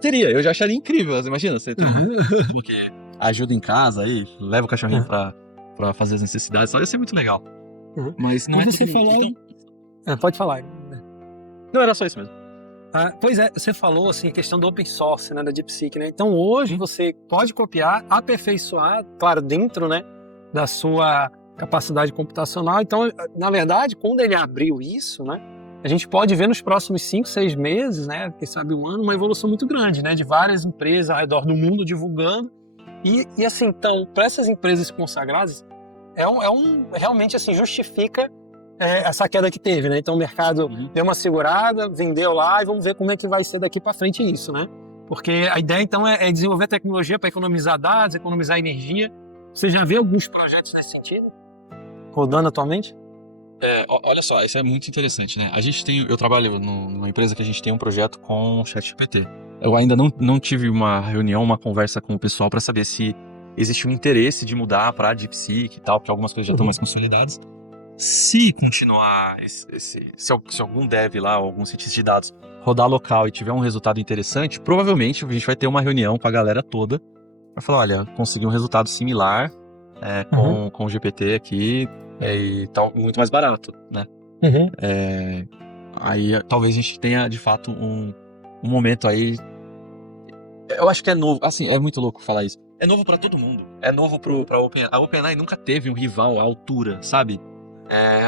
acharia incrível. Imagina, você tem um que ajuda em casa aí, leva o cachorrinho pra fazer as necessidades, só ia ser muito legal. Mas não você falou... Pode falar. Não, era só isso mesmo. Pois é, você falou assim, a questão do open source, né, da DeepSeek, né? Então hoje você pode copiar, aperfeiçoar, claro, dentro, né, da sua capacidade computacional. Então, na verdade, quando ele abriu isso, né, a gente pode ver nos próximos 5, 6 meses, né, quem sabe um ano, uma evolução muito grande, né, de várias empresas ao redor do mundo divulgando. E assim, então, para essas empresas consagradas, realmente assim, justifica essa queda que teve, né? Então o mercado deu uma segurada, vendeu lá e vamos ver como é que vai ser daqui para frente isso, né? Porque a ideia então é desenvolver tecnologia para economizar dados, economizar energia. Você já vê alguns projetos nesse sentido rodando atualmente? Olha só, isso é muito interessante, né? Eu trabalho numa empresa que a gente tem um projeto com o ChatGPT. Eu ainda não tive uma reunião, uma conversa com o pessoal para saber se existe um interesse de mudar para DeepSeek e tal, porque algumas coisas já estão mais consolidadas. Se continuar, se algum dev lá, ou algum cientista de dados, rodar local e tiver um resultado interessante, provavelmente a gente vai ter uma reunião com a galera toda para falar, olha, consegui um resultado similar com o GPT aqui e tal, muito mais barato, né? Aí talvez a gente tenha, de fato, um momento aí. Eu acho que é novo, assim, é muito louco falar isso. É novo pra todo mundo. É novo pra OpenAI. A OpenAI nunca teve um rival à altura, sabe?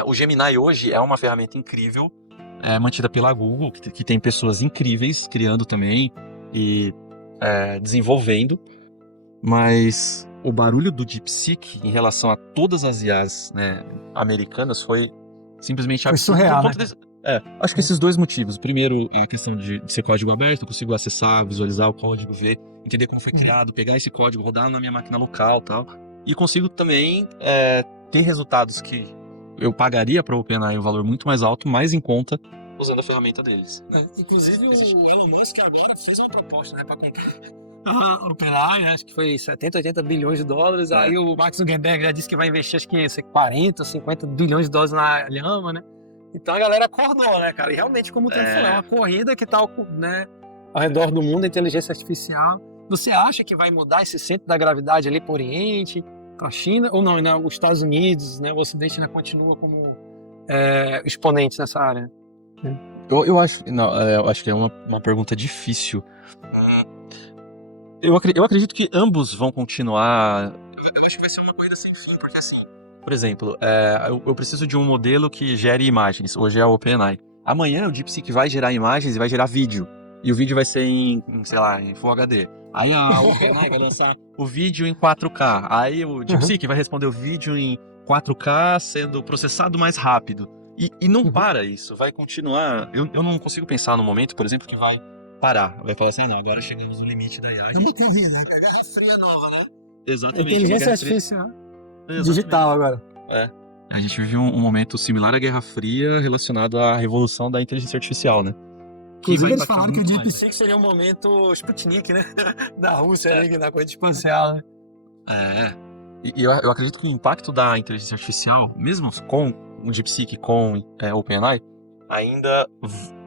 O Gemini hoje é uma ferramenta incrível, mantida pela Google, que tem pessoas incríveis criando também e desenvolvendo. Mas o barulho do DeepSeek em relação a todas as IAs, né, americanas foi simplesmente absurdo. Surreal, né? Acho que esses dois motivos. Primeiro, a questão de ser código aberto, eu consigo acessar, visualizar o código, ver, entender como foi criado, pegar esse código, rodar na minha máquina local e tal. E consigo também ter resultados que eu pagaria para o OpenAI um valor muito mais alto, mais em conta, usando a ferramenta deles. Inclusive o Elon Musk agora fez uma proposta, né, para comprar a OpenAI, acho que foi 70, 80 bilhões de dólares. Aí o Mark Zuckerberg já disse que vai investir, acho que 40, 50 bilhões de dólares na Llama, né? Então a galera acordou, né, cara? E realmente, como o Tempo falou, é uma corrida que tá, né, ao redor do mundo, a inteligência artificial. Você acha que vai mudar esse centro da gravidade ali para o Oriente, para a China? Ou não, ainda os Estados Unidos, né, o Ocidente ainda continua como exponente nessa área? Eu acho que é uma pergunta difícil. Eu acredito que ambos vão continuar. Eu acho que vai ser uma corrida sem fim, porque assim, por exemplo, eu preciso de um modelo que gere imagens. Hoje é o OpenAI. Amanhã o DeepSeek vai gerar imagens e vai gerar vídeo. E o vídeo vai ser sei lá, em Full HD. Aí a OpenAI vai lançar o vídeo em 4K. Aí o DeepSeek vai responder o vídeo em 4K sendo processado mais rápido. E não para isso, vai continuar. Eu não consigo pensar no momento, por exemplo, que vai parar. Vai falar assim, não, agora chegamos no limite da IA. É nova, né? Exatamente. Inteligência artificial. Digital agora. A gente vive um momento similar à Guerra Fria relacionado à revolução da inteligência artificial, né? Inclusive eles falaram que o DeepSeek seria um momento Sputnik, né? Da Rússia, na coisa espacial, né? E eu acredito que o impacto da inteligência artificial, mesmo com o DeepSeek, com o OpenAI, ainda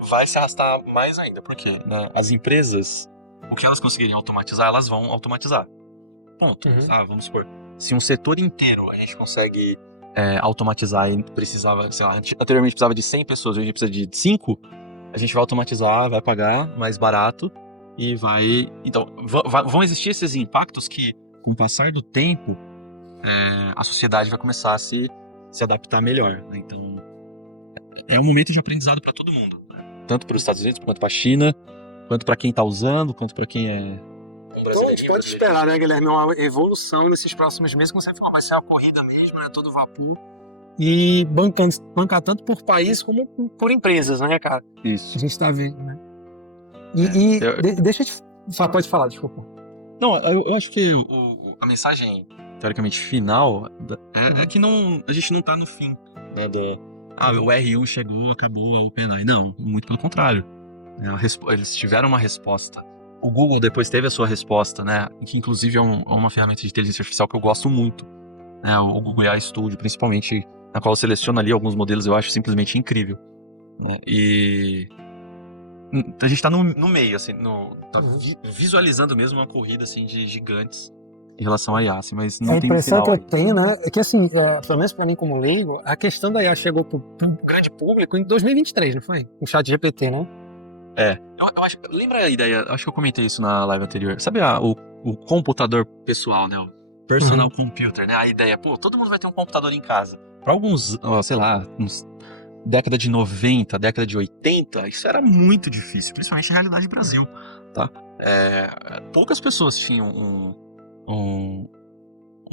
vai se arrastar mais ainda. Porque, né, as empresas, o que elas conseguirem automatizar, elas vão automatizar. Ponto. Vamos supor, se um setor inteiro a gente consegue automatizar e precisava, sei lá, anteriormente precisava de 100 pessoas, hoje a gente precisa de 5, a gente vai automatizar, vai pagar mais barato e vai... Então, vão existir esses impactos que, com o passar do tempo, a sociedade vai começar a se adaptar melhor, né? Então, é um momento de aprendizado para todo mundo, né? Tanto para os Estados Unidos, quanto para a China, quanto para quem está usando, quanto para quem é um brasileiro. Então, a gente pode esperar, né, Guilherme, uma evolução nesses próximos meses, como você falou, vai ser uma corrida mesmo, né, todo vapor, e bancar tanto por país como por empresas, né, cara? Isso. A gente está vendo, né? Deixa eu te falar, pode falar, desculpa. Não, eu acho que a mensagem, teoricamente, final é que a gente não tá no fim, né, o R1 chegou, acabou a OpenAI. Não, muito pelo contrário. Eles tiveram uma resposta. O Google depois teve a sua resposta, né, que inclusive é uma ferramenta de inteligência artificial que eu gosto muito, né, o Google AI Studio, principalmente, na qual eu seleciono ali alguns modelos, eu acho simplesmente incrível, né, e a gente tá no meio, assim, tá visualizando mesmo uma corrida, assim, de gigantes em relação à IA, assim, mas não tem um final. A impressão que eu tenho, né, é que, assim, pelo menos pra mim como leigo, a questão da IA chegou pro grande público em 2023, não foi? O ChatGPT, né? Eu acho, lembra a ideia, acho que eu comentei isso na live anterior, sabe o computador pessoal, né, o personal computer, né, a ideia, todo mundo vai ter um computador em casa. Para alguns, sei lá, década de 90, década de 80, isso era muito difícil, principalmente na realidade do Brasil, tá? Poucas pessoas tinham um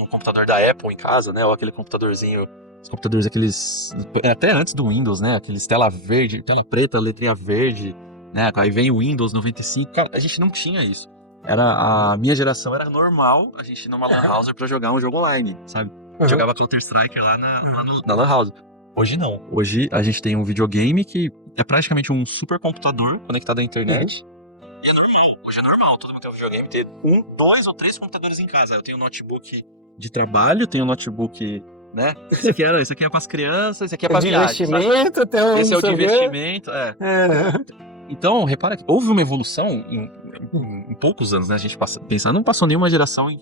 computador da Apple em casa, né, ou aquele computadorzinho Os computadores, aqueles... Até antes do Windows, né? Aqueles tela verde, tela preta, letrinha verde, né? Aí vem o Windows 95. Cara, a gente não tinha isso. A minha geração era normal a gente ir numa Lan House pra jogar um jogo online, sabe? Jogava Counter-Strike lá na Lan House. Hoje não. Hoje a gente tem um videogame que é praticamente um supercomputador conectado à internet. E é normal. Hoje é normal todo mundo tem um videogame ter 1, 2 ou 3 computadores em casa. Eu tenho um notebook de trabalho, tenho um notebook, né? Esse aqui é para as crianças, esse aqui é para viagem. Investimento, esse é o de investimento, Então, repara que houve uma evolução em poucos anos, né? A gente não passou nenhuma geração e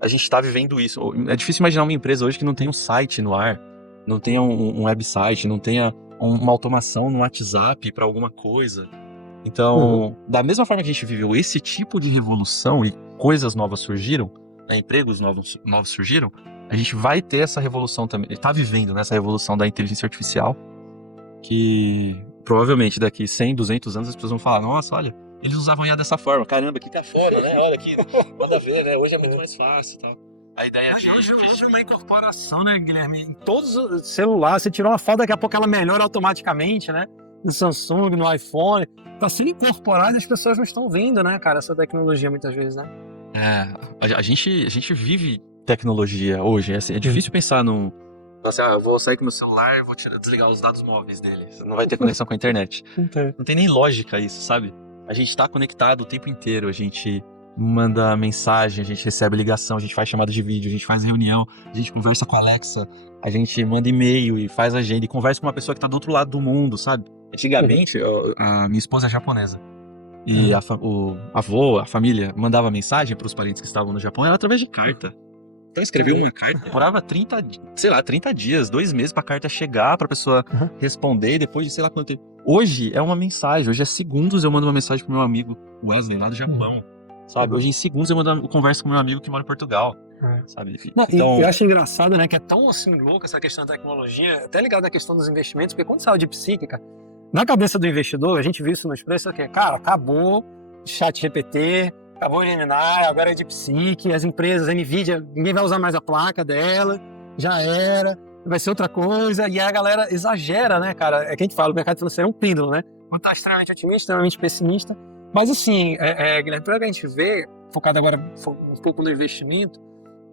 a gente está vivendo isso. É difícil imaginar uma empresa hoje que não tem um site no ar, não tenha um website, não tenha uma automação no WhatsApp para alguma coisa. Então, da mesma forma que a gente viveu esse tipo de revolução e coisas novas surgiram, né, empregos novos surgiram, a gente vai ter essa revolução também, está vivendo nessa revolução da inteligência artificial, que provavelmente daqui 100, 200 anos as pessoas vão falar, nossa, olha, eles usavam IA dessa forma, caramba, que cafona, né, olha aqui, nada a ver, né, hoje é muito mais fácil e tal. A ideia hoje é uma incorporação, né, Guilherme? Em todos os celulares, você tirou uma foto, daqui a pouco ela melhora automaticamente, né? No Samsung, no iPhone. Tá sendo incorporado e as pessoas não estão vendo, né, cara, essa tecnologia muitas vezes, né? A gente vive tecnologia hoje. É difícil pensar num... Assim, eu vou sair com meu celular e vou desligar os dados móveis dele. Não vai ter conexão com a internet. Não tem nem lógica isso, sabe? A gente tá conectado o tempo inteiro. A gente manda mensagem, a gente recebe ligação, a gente faz chamada de vídeo, a gente faz reunião, a gente conversa com a Alexa, a gente manda e-mail e faz agenda e conversa com uma pessoa que tá do outro lado do mundo, sabe? Antigamente, a minha esposa é japonesa. E o avô, a família, mandava mensagem para os parentes que estavam no Japão, era através de carta. Então escreveu uma carta, demorava 30 dias, 2 meses pra carta chegar, pra pessoa responder, depois de sei lá quanto tempo. Hoje é uma mensagem, hoje é segundos eu mando uma mensagem pro meu amigo Wesley, lá do Japão. Sabe? Hoje em segundos eu converso com meu amigo que mora em Portugal. Sabe? Então... eu acho engraçado, né, que é tão assim louco essa questão da tecnologia, até ligado à questão dos investimentos, porque quando saiu de psíquica, na cabeça do investidor, a gente viu isso nos preços, que é, cara, acabou chat GPT, acabou o Gemini, agora é de psique, as empresas, a Nvidia, ninguém vai usar mais a placa dela, já era, vai ser outra coisa, e aí a galera exagera, né, cara? É que a gente fala, o mercado financeiro é um pêndulo, né? Quando tá extremamente otimista, extremamente pessimista, mas assim, Guilherme, pelo que a gente vê, focado agora um pouco no investimento,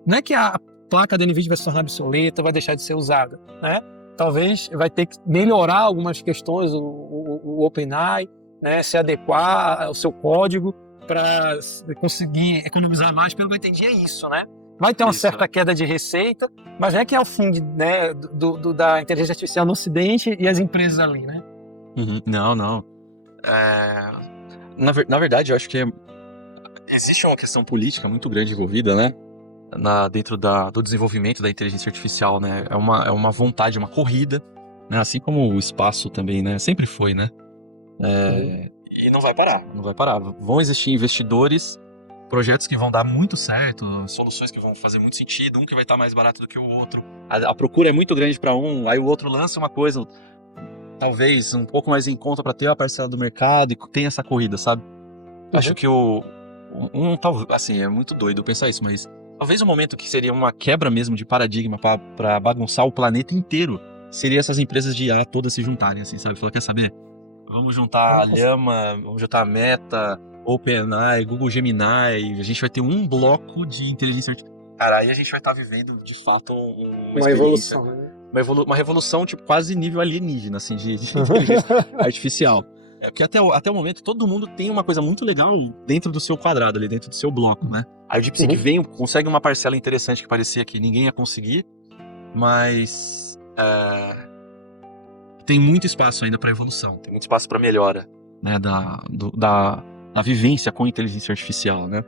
não é que a placa da Nvidia vai se tornar obsoleta, vai deixar de ser usada, né? Talvez vai ter que melhorar algumas questões, o OpenAI, né, se adequar ao seu código para conseguir economizar mais, pelo que eu entendi é isso, né? Vai ter uma certa queda de receita, mas não é que é o fim né, da inteligência artificial no Ocidente e as empresas ali, né? Não. Na verdade, eu acho que existe uma questão política muito grande envolvida, né? Dentro do desenvolvimento da inteligência artificial, né? É uma vontade, uma corrida, né? Assim como o espaço também, né? Sempre foi, né? E não vai parar. Vão existir investidores, projetos que vão dar muito certo, soluções que vão fazer muito sentido, um que vai estar mais barato do que o outro. A procura é muito grande para um, aí o outro lança uma coisa, talvez um pouco mais em conta para ter a parcela do mercado e tem essa corrida, sabe? Acho que assim, é muito doido pensar isso, mas talvez o momento que seria uma quebra mesmo de paradigma para bagunçar o planeta inteiro seria essas empresas de IA todas se juntarem, assim, sabe? Falar, quer saber? Vamos juntar a Llama, vamos juntar a Meta, OpenAI, Google Gemini, a gente vai ter um bloco de inteligência artificial. Cara, aí a gente vai estar vivendo, de fato, uma evolução, né? Uma revolução, tipo, quase nível alienígena, assim, de inteligência artificial. Porque até o momento, todo mundo tem uma coisa muito legal dentro do seu quadrado, ali dentro do seu bloco, né? Aí o DeepSeek consegue uma parcela interessante que parecia que ninguém ia conseguir, mas tem muito espaço ainda para evolução, tem muito espaço para melhora, né, da vivência com inteligência artificial, né?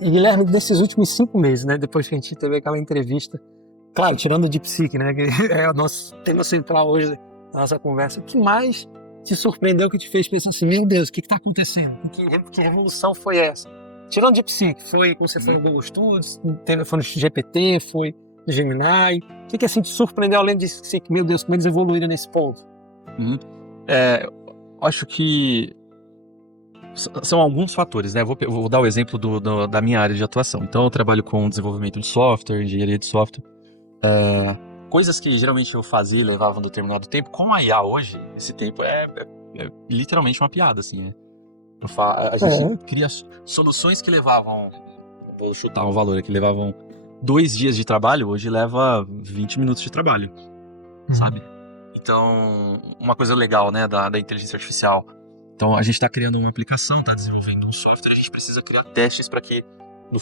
E Guilherme, desses últimos 5 meses, né, depois que a gente teve aquela entrevista, claro, tirando o DeepSeek, né, que é o nosso tema central hoje da nossa conversa, o que mais te surpreendeu, que te fez pensar assim, meu Deus, o que está acontecendo? Que revolução foi essa? Tirando o DeepSeek, foi como você foi no Google Studios, foi no GPT, foi no Gemini, o que assim te surpreendeu além disso, que, meu Deus, como eles evoluíram nesse ponto? Acho que são alguns fatores, né? Vou dar o exemplo da minha área de atuação. Então, eu trabalho com desenvolvimento de software, engenharia de software. coisas que geralmente eu fazia e levava um determinado tempo, com a IA hoje, esse tempo é literalmente uma piada, assim. A gente cria soluções que levavam, vou chutar um valor aqui, levavam 2 dias de trabalho, hoje leva 20 minutos de trabalho, sabe? Então, uma coisa legal, né, da inteligência artificial. Então, a gente está criando uma aplicação, está desenvolvendo um software, a gente precisa criar testes para que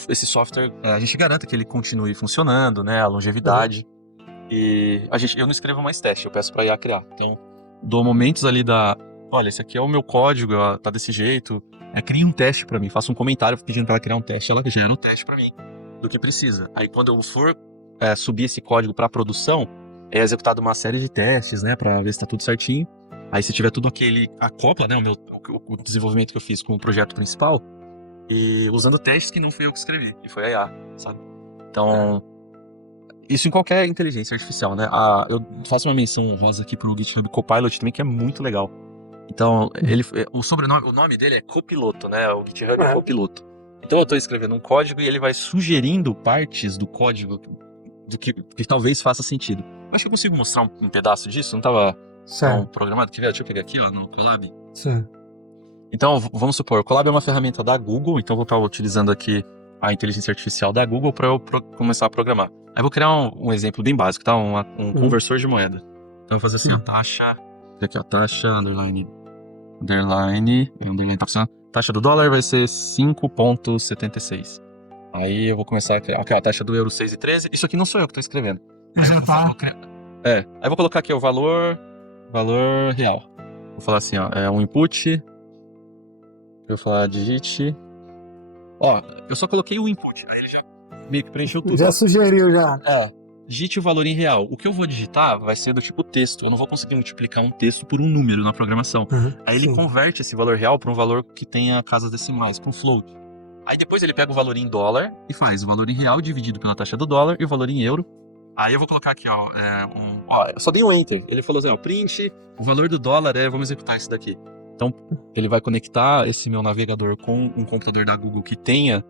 esse software, a gente garanta que ele continue funcionando, né, a longevidade. E eu não escrevo mais teste, eu peço para a IA criar. Então, dou momentos ali olha, esse aqui é o meu código, tá desse jeito. Cria um teste para mim, faça um comentário pedindo para ela criar um teste, ela gera um teste para mim do que precisa. Aí, quando eu for subir esse código para produção, é executado uma série de testes, né, para ver se tá tudo certinho. Aí, se tiver tudo ok, ele acopla, né, o desenvolvimento que eu fiz com o projeto principal, e usando testes que não fui eu que escrevi, e foi a IA, sabe? Então, isso em qualquer inteligência artificial, né? Eu faço uma menção honrosa aqui pro GitHub Copilot também, que é muito legal. Então, o nome dele é Copiloto, né? O GitHub é Copiloto. Então, eu tô escrevendo um código e ele vai sugerindo partes do código do que talvez faça sentido. Eu acho que eu consigo mostrar um pedaço disso, não tava tão programado. Deixa eu pegar aqui, ó, no Colab. Sim. Então, vamos supor, o Colab é uma ferramenta da Google, então eu vou estar utilizando aqui a inteligência artificial da Google para eu começar a programar. Aí eu vou criar um exemplo bem básico, tá? Um conversor de moeda. Então eu vou fazer assim, a taxa, aqui ó, taxa, underline, tá funcionando. Taxa do dólar vai ser 5,76. Aí eu vou começar a criar, a taxa do euro 6,13. Isso aqui não sou eu que estou escrevendo. Aí eu vou colocar aqui o valor real. Vou falar assim, ó, um input. Eu vou falar digite. Ó, eu só coloquei o input, aí ele já meio que preencheu tudo. Já sugeriu, já. Digite o valor em real. O que eu vou digitar vai ser do tipo texto. Eu não vou conseguir multiplicar um texto por um número na programação. Aí ele converte esse valor real para um valor que tenha casas decimais, para um float. Aí depois ele pega o valor em dólar e faz o valor em real dividido pela taxa do dólar e o valor em euro. Aí eu vou colocar aqui, ó, eu só dei um enter. Ele falou assim, ó, print, o valor do dólar vamos executar isso daqui. Então, ele vai conectar esse meu navegador com um computador da Google que tenha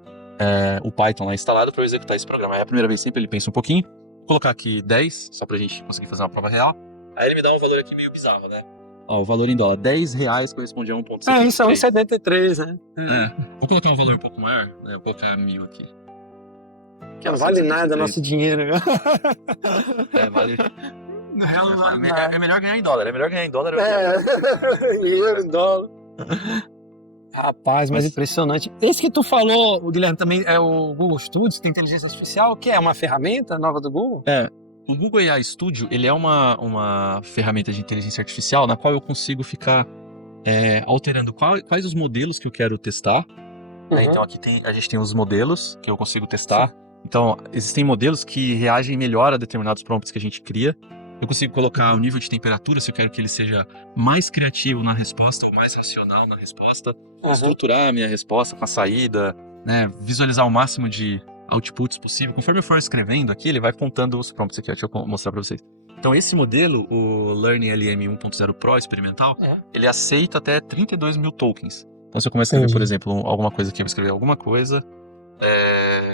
o Python lá instalado para eu executar esse programa. Aí a primeira vez sempre ele pensa um pouquinho. Vou colocar aqui 10, só pra gente conseguir fazer uma prova real. Aí ele me dá um valor aqui meio bizarro, né? Ó, o valor em dólar, R$10 corresponde a 1,73. Isso é 1,73, né? Vou colocar um valor um pouco maior, né? Vou colocar 1.000 aqui. Que não vale nada nosso dinheiro. Vale... No real não vale nada. É melhor ganhar em dólar, Euro, dólar. Rapaz, mas impressionante. Esse que tu falou, o Guilherme, também é o Google Studios, tem inteligência artificial, que é uma ferramenta nova do Google? O Google AI Studio, ele é uma ferramenta de inteligência artificial na qual eu consigo ficar alterando quais os modelos que eu quero testar. Então aqui a gente tem os modelos que eu consigo testar. Então, existem modelos que reagem melhor a determinados prompts que a gente cria. Eu consigo colocar o nível de temperatura, se eu quero que ele seja mais criativo na resposta ou mais racional na resposta. Estruturar a minha resposta com a saída, né? Visualizar o máximo de outputs possível. Conforme eu for escrevendo aqui, ele vai contando os prompts aqui. Deixa eu mostrar para vocês. Então, esse modelo, o Learning LM 1.0 Pro experimental, ele aceita até 32 mil tokens. Então, se eu começar a escrever, por exemplo, alguma coisa aqui, eu vou escrever alguma coisa.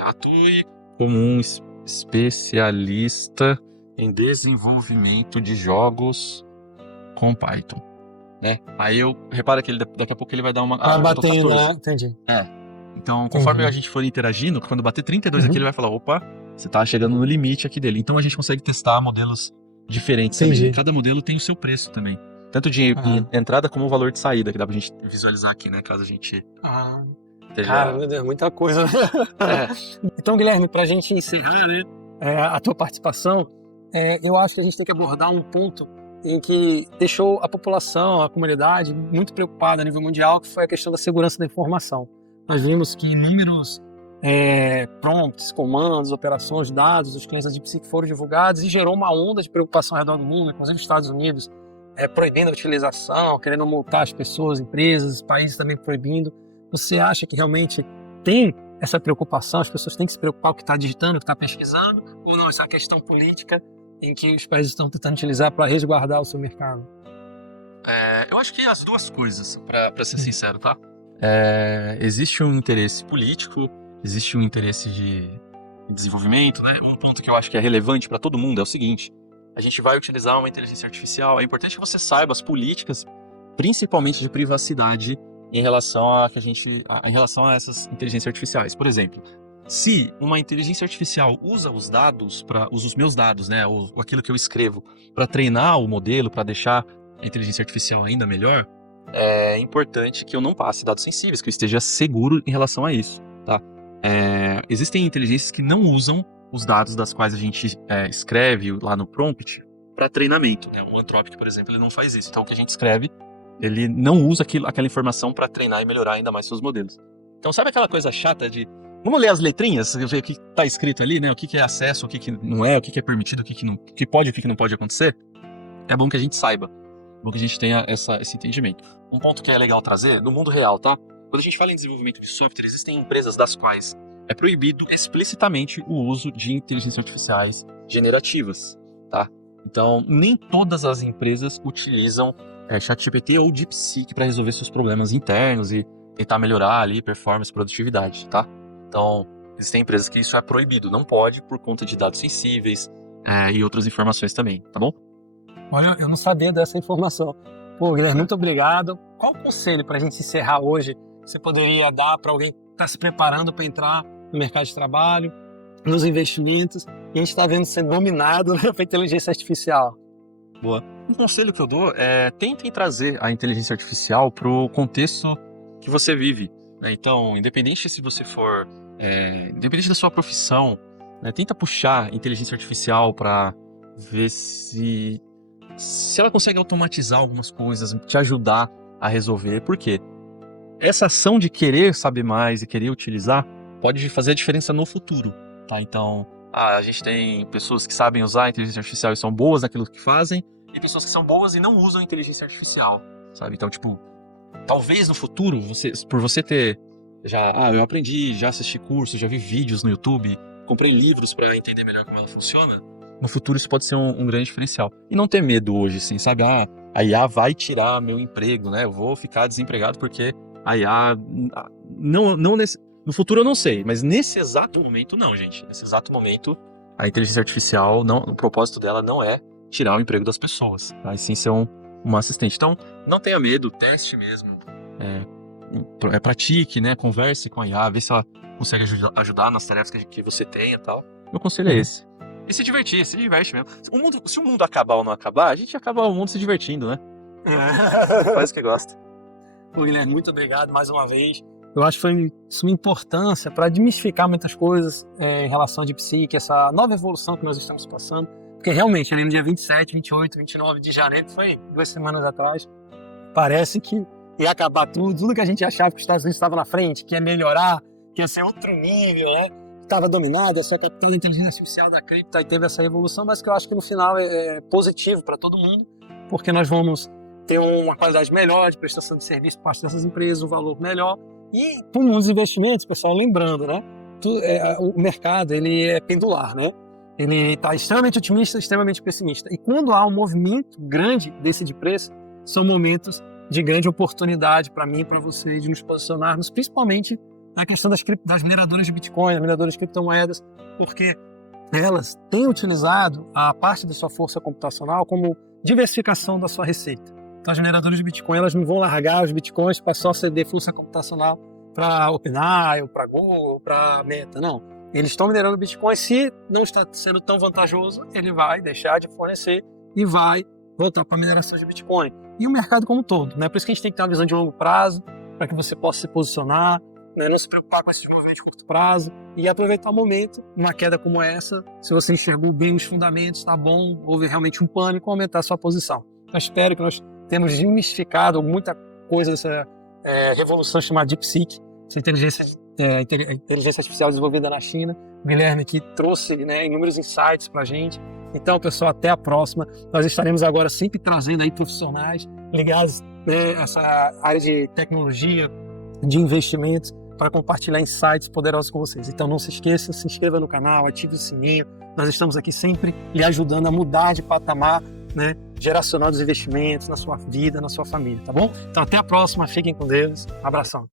Atue como um especialista em desenvolvimento de jogos com Python, né? Aí repara que daqui a pouco ele vai dar uma... batendo, né? Entendi. Então, conforme a gente for interagindo, quando bater 32 aqui, ele vai falar, opa, você tá chegando no limite aqui dele. Então, a gente consegue testar modelos diferentes também. Cada modelo tem o seu preço também. Tanto de entrada como o valor de saída, que dá pra gente visualizar aqui, né? Caso a gente... Cara, meu Deus, muita coisa. Então, Guilherme, pra gente encerrar, né, a tua participação, eu acho que a gente tem que abordar um ponto em que deixou a população, a comunidade, muito preocupada a nível mundial, que foi a questão da segurança da informação. Nós vimos que inúmeros prompts, comandos, operações, dados dos clientes da DeepSeek foram divulgados e gerou uma onda de preocupação ao redor do mundo, inclusive os Estados Unidos proibindo a utilização, querendo multar as pessoas, empresas, países também proibindo. Você acha que realmente tem essa preocupação, as pessoas têm que se preocupar com o que está digitando, o que está pesquisando, ou não, essa questão política em que os países estão tentando utilizar para resguardar o seu mercado? Eu acho que as duas coisas, para ser sincero, tá? Existe um interesse político, existe um interesse de desenvolvimento, né? Um ponto que eu acho que é relevante para todo mundo é o seguinte: a gente vai utilizar uma inteligência artificial. É importante que você saiba as políticas, principalmente de privacidade, em relação em relação a essas inteligências artificiais. Por exemplo, se uma inteligência artificial usa os dados, usa os meus dados, né, ou aquilo que eu escrevo, para treinar o modelo, para deixar a inteligência artificial ainda melhor, é importante que eu não passe dados sensíveis, que eu esteja seguro em relação a isso, tá? Existem inteligências que não usam os dados das quais a gente escreve lá no prompt para treinamento, né? O Anthropic, por exemplo, ele não faz isso. Então, o que a gente escreve, ele não usa aquela informação para treinar e melhorar ainda mais seus modelos. Então, sabe aquela coisa chata de vamos ler as letrinhas, ver o que está escrito ali, né? O que é acesso, o que não é, o que é permitido, o que pode e o que não pode acontecer? É bom que a gente saiba, é bom que a gente tenha esse entendimento. Um ponto que é legal trazer, no mundo real, tá? Quando a gente fala em desenvolvimento de software, existem empresas das quais é proibido explicitamente o uso de inteligências artificiais generativas, tá? Então, nem todas as empresas utilizam ChatGPT ou DeepSeek para resolver seus problemas internos e tentar melhorar ali performance, produtividade, tá? Então, existem empresas que isso é proibido, não pode por conta de dados sensíveis e outras informações também, tá bom? Olha, eu não sabia dessa informação. Pô, Guilherme, muito obrigado. Qual o conselho para a gente encerrar hoje você poderia dar para alguém que está se preparando para entrar no mercado de trabalho, nos investimentos, e a gente está vendo ser dominado, né, pela inteligência artificial? Boa. Um conselho que eu dou é tentem trazer a inteligência artificial para o contexto que você vive, né? Então, independente se você for, independente da sua profissão, né, tenta puxar a inteligência artificial para ver se ela consegue automatizar algumas coisas, te ajudar a resolver. Por quê? Essa ação de querer saber mais e querer utilizar pode fazer a diferença no futuro, tá? Então, a gente tem pessoas que sabem usar a inteligência artificial e são boas naquilo que fazem, e pessoas que são boas e não usam a inteligência artificial, sabe? Então, tipo, talvez no futuro, por você ter eu aprendi, já assisti cursos, já vi vídeos no YouTube, comprei livros para entender melhor como ela funciona, no futuro isso pode ser um grande diferencial. E não ter medo hoje, assim, sabe? A IA vai tirar meu emprego, né? Eu vou ficar desempregado porque a IA... No futuro eu não sei, mas nesse exato momento não, gente. Nesse exato momento, a inteligência artificial, o propósito dela não é tirar o emprego das pessoas, tá? E sim ser um assistente. Então, não tenha medo, teste mesmo. Pratique, né? Converse com a IA, vê se ela consegue ajudar nas tarefas que você tem e tal. Meu conselho é esse. E se diverte mesmo. Se o mundo acabar ou não acabar, a gente acaba o mundo se divertindo, né? Faz o que gosta. Pô, Guilherme, muito obrigado mais uma vez. Eu acho que foi de suma importância para desmistificar muitas coisas em relação a DeepSeek, essa nova evolução que nós estamos passando. Porque realmente, ali no dia 27, 28, 29 de janeiro, que foi 2 semanas atrás, parece que ia acabar tudo que a gente achava que os Estados Unidos estava na frente, que ia melhorar, que ia ser outro nível, né? Estava dominada, essa capital da inteligência artificial da cripto, e teve essa evolução, mas que eu acho que no final é positivo para todo mundo, porque nós vamos ter uma qualidade melhor de prestação de serviço por parte dessas empresas, um valor melhor. E para o mundo dos investimentos, pessoal, lembrando, né? O mercado ele é pendular, né? Ele está extremamente otimista, extremamente pessimista. E quando há um movimento grande desse de preço, são momentos de grande oportunidade para mim e para você de nos posicionarmos, principalmente na questão das mineradoras de Bitcoin, das mineradoras de criptomoedas, porque elas têm utilizado a parte da sua força computacional como diversificação da sua receita. Então, as mineradoras de Bitcoin, elas não vão largar os Bitcoins para só ceder força computacional para OpenAI, para Google, para Meta, não. Eles estão minerando Bitcoin, se não está sendo tão vantajoso, ele vai deixar de fornecer e vai voltar para a mineração de Bitcoin. E o mercado como um todo, né? Por isso que a gente tem que ter uma visão de longo prazo, para que você possa se posicionar, né? Não se preocupar com esses movimentos de curto prazo e aproveitar o momento, uma queda como essa, se você enxergou bem os fundamentos, tá bom, houve realmente um pânico, aumentar a sua posição. Eu espero que nós tenhamos desmistificado muita coisa dessa revolução chamada DeepSeek, essa inteligência artificial desenvolvida na China. O Guilherme que trouxe, né, inúmeros insights para a gente. Então, pessoal, até a próxima. Nós estaremos agora sempre trazendo aí profissionais ligados a essa área de tecnologia, de investimentos, para compartilhar insights poderosos com vocês. Então, não se esqueça, se inscreva no canal, ative o sininho. Nós estamos aqui sempre lhe ajudando a mudar de patamar, né, geracional dos investimentos na sua vida, na sua família, tá bom? Então, até a próxima. Fiquem com Deus. Abração.